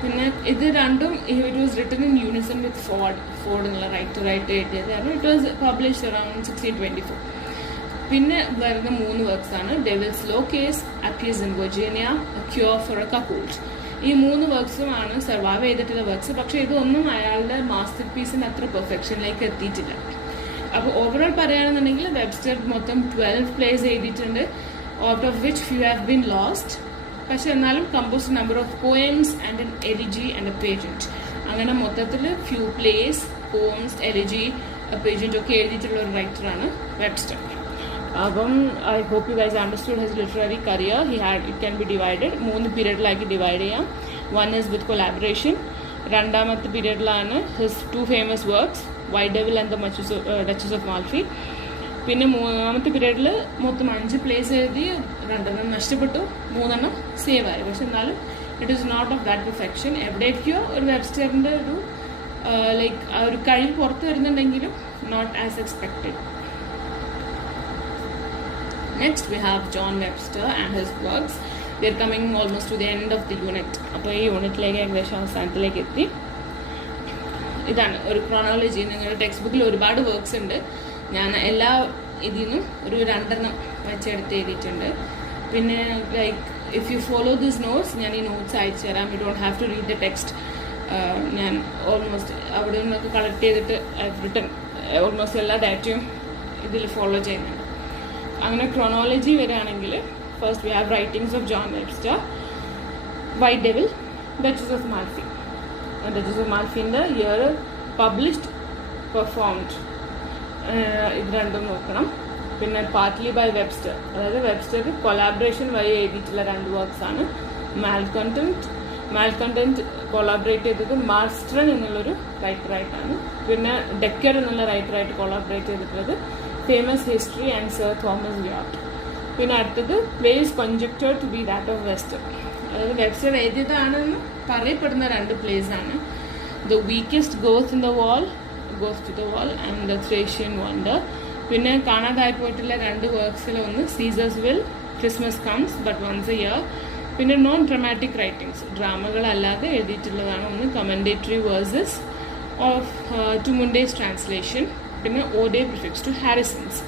പിന്നെ ഇത് രണ്ടും it was written in unison with Ford എന്നുള്ള റൈറ്ററായിട്ട് എഴുതിയത് കാരണം ഇറ്റ് വാസ് പബ്ലിഷ്ഡ് അറൌണ്ട് 1624. പിന്നെ വരുന്ന 3 വർക്ക്സ് ആണ് devil's law case, accuse in Virginia, cure for a coupled. ഈ 3 വർക്ക്സും ആണ് സർവൈവ് ചെയ്തിട്ടുള്ള വർക്ക്സ്. പക്ഷേ ഇതൊന്നും അയാളുടെ മാസ്റ്റർ പീസിന് അത്ര പെർഫെക്ഷനിലേക്ക് എത്തിയിട്ടില്ല. അപ്പോൾ ഓവറോൾ പറയുകയാണെന്നുണ്ടെങ്കിൽ വെബ്സ്റ്റർ മൊത്തം 12 പ്ലേസ് എഴുതിയിട്ടുണ്ട്, out of which few have been lost. പക്ഷെ എന്നാലും composed number of poems and an elegy and a pageant. അങ്ങനെ മൊത്തത്തിൽ few plays, poems, elegy, pageant ഒക്കെ എഴുതിയിട്ടുള്ള ഒരു റൈറ്ററാണ് വെബ്സ്റ്റർ. അപ്പം I hope you guys understood his literary career. It can be divided 3 പീരീഡിലാക്കി ഡിവൈഡ് ചെയ്യാം. 1 is with collaboration. രണ്ടാമത്തെ പീരീഡിലാണ് his 2 famous works White Devil and the Duchess of Malfi. പിന്നെ 3ാമത്തെ പീരീഡിൽ മൊത്തം 5 പ്ലേസ് എഴുതി, 2 നഷ്ടപ്പെട്ടു, 3 സേവ് ആയി. പക്ഷെ എന്നാലും it is not of that perfection. എവിടേക്കോ ഒരു വെബ്സ്റ്ററിൻ്റെ ഒരു ലൈക്ക് ആ ഒരു കഴിവ് പുറത്ത് വരുന്നുണ്ടെങ്കിലും not as expected. Next we have John Webster and his works. We are coming almost to the end of the unit. അപ്പോൾ ഈ യൂണിറ്റിലേക്ക് ഏകദേശം അവസാനത്തിലേക്ക് എത്തി. ഇതാണ് ഒരു ക്രോണോളജി. നിങ്ങളുടെ ടെക്സ്റ്റ് ബുക്കിൽ ഒരുപാട് വർക്ക്സ് ഉണ്ട്. ഞാൻ എല്ലാ ഇതിൽ നിന്നും ഒരു 2 വെച്ചെടുത്ത് എഴുതിയിട്ടുണ്ട്. പിന്നെ like if you follow this notes, ഞാൻ ഈ നോട്ട്സ് അയച്ചു തരാം. You don't have to read the text. ഞാൻ ഓൾമോസ്റ്റ് അവിടെ നിന്നൊക്കെ കളക്ട് ചെയ്തിട്ട് റിട്ടൺ ഓൾമോസ്റ്റ് എല്ലാ ഡാറ്റയും ഇതിൽ ഫോളോ ചെയ്യുന്നുണ്ട്. അങ്ങനെ ക്രോണോളജി വരികയാണെങ്കിൽ first we have writings of John Webster, White Devil, Duchess of Malfi. Duchess of മാൽഫിൻ്റെ ഇയർ, പബ്ലിഷ്ഡ്, പെർഫോംഡ്, ഇത് രണ്ടും നോക്കണം. പിന്നെ പാർട്ട്ലി ബൈ വെബ്സ്റ്റർ, അതായത് വെബ്സ്റ്റർ കൊളാബറേഷൻ വഴി എഴുതിയിട്ടുള്ള 2 വർക്ക്സ് ആണ് മാൽക്കണ്ടന്റ് മാൽക്കണ്ടന്റ് കൊളാബറേറ്റ് ചെയ്തത് മാർസ്ട്രൺ എന്നുള്ളൊരു റൈറ്ററായിട്ടാണ്. പിന്നെ ഡെക്കർ എന്നുള്ള റൈറ്ററായിട്ട് കൊളാബറേറ്റ് ചെയ്തിട്ടുള്ളത് famous history and sir Thomas Wyatt. പിന്നെ അടുത്തത് വെയിൽസ് conjecture to be that of Webster. അതായത് വെസ്റ്റർ എഴുതിയതാണെന്ന് പറയപ്പെടുന്ന 2 പ്ലേസ് ആണ്. The weakest goes to the wall and the Thracian wonder. പിന്നെ കാണാതായി പോയിട്ടുള്ള 2 വർക്ക്സിൽ ഒന്ന് Caesar's will, Christmas comes but once a year. പിന്നെ നോൺ ഡ്രമാറ്റിക് റൈറ്റിംഗ്സ്, ഡ്രാമകളല്ലാതെ എഴുതിയിട്ടുള്ളതാണ് ഒന്ന് commendatory verses of to Munday's translation. പിന്നെ ഓഡേ പ്രിഫിക്സ് ടു ഹാരിസൺസ്.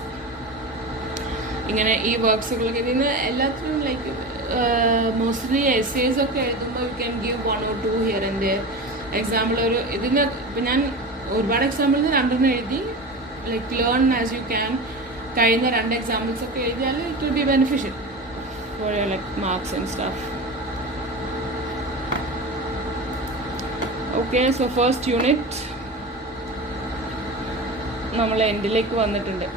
ഇങ്ങനെ ഈ വർക്ക്സുകളൊക്കെ ഇതിന് എല്ലാത്തിനും ലൈക്ക് മോസ്റ്റ്ലി എസ്സേസ് ഒക്കെ എഴുതുമ്പോൾ you can give 1 or 2 here and their. Example ഇതിന് ഇപ്പം ഞാൻ ഒരുപാട് എക്സാമ്പിൾസ് 2 എഴുതി. Like learn as you can. കഴിഞ്ഞ 2 എക്സാമ്പിൾസ് ഒക്കെ എഴുതിയാൽ it will be beneficial for your like marks and staff. Okay, so first unit നമ്മൾ എൻഡിലേക്ക് വന്നിട്ടുണ്ട്.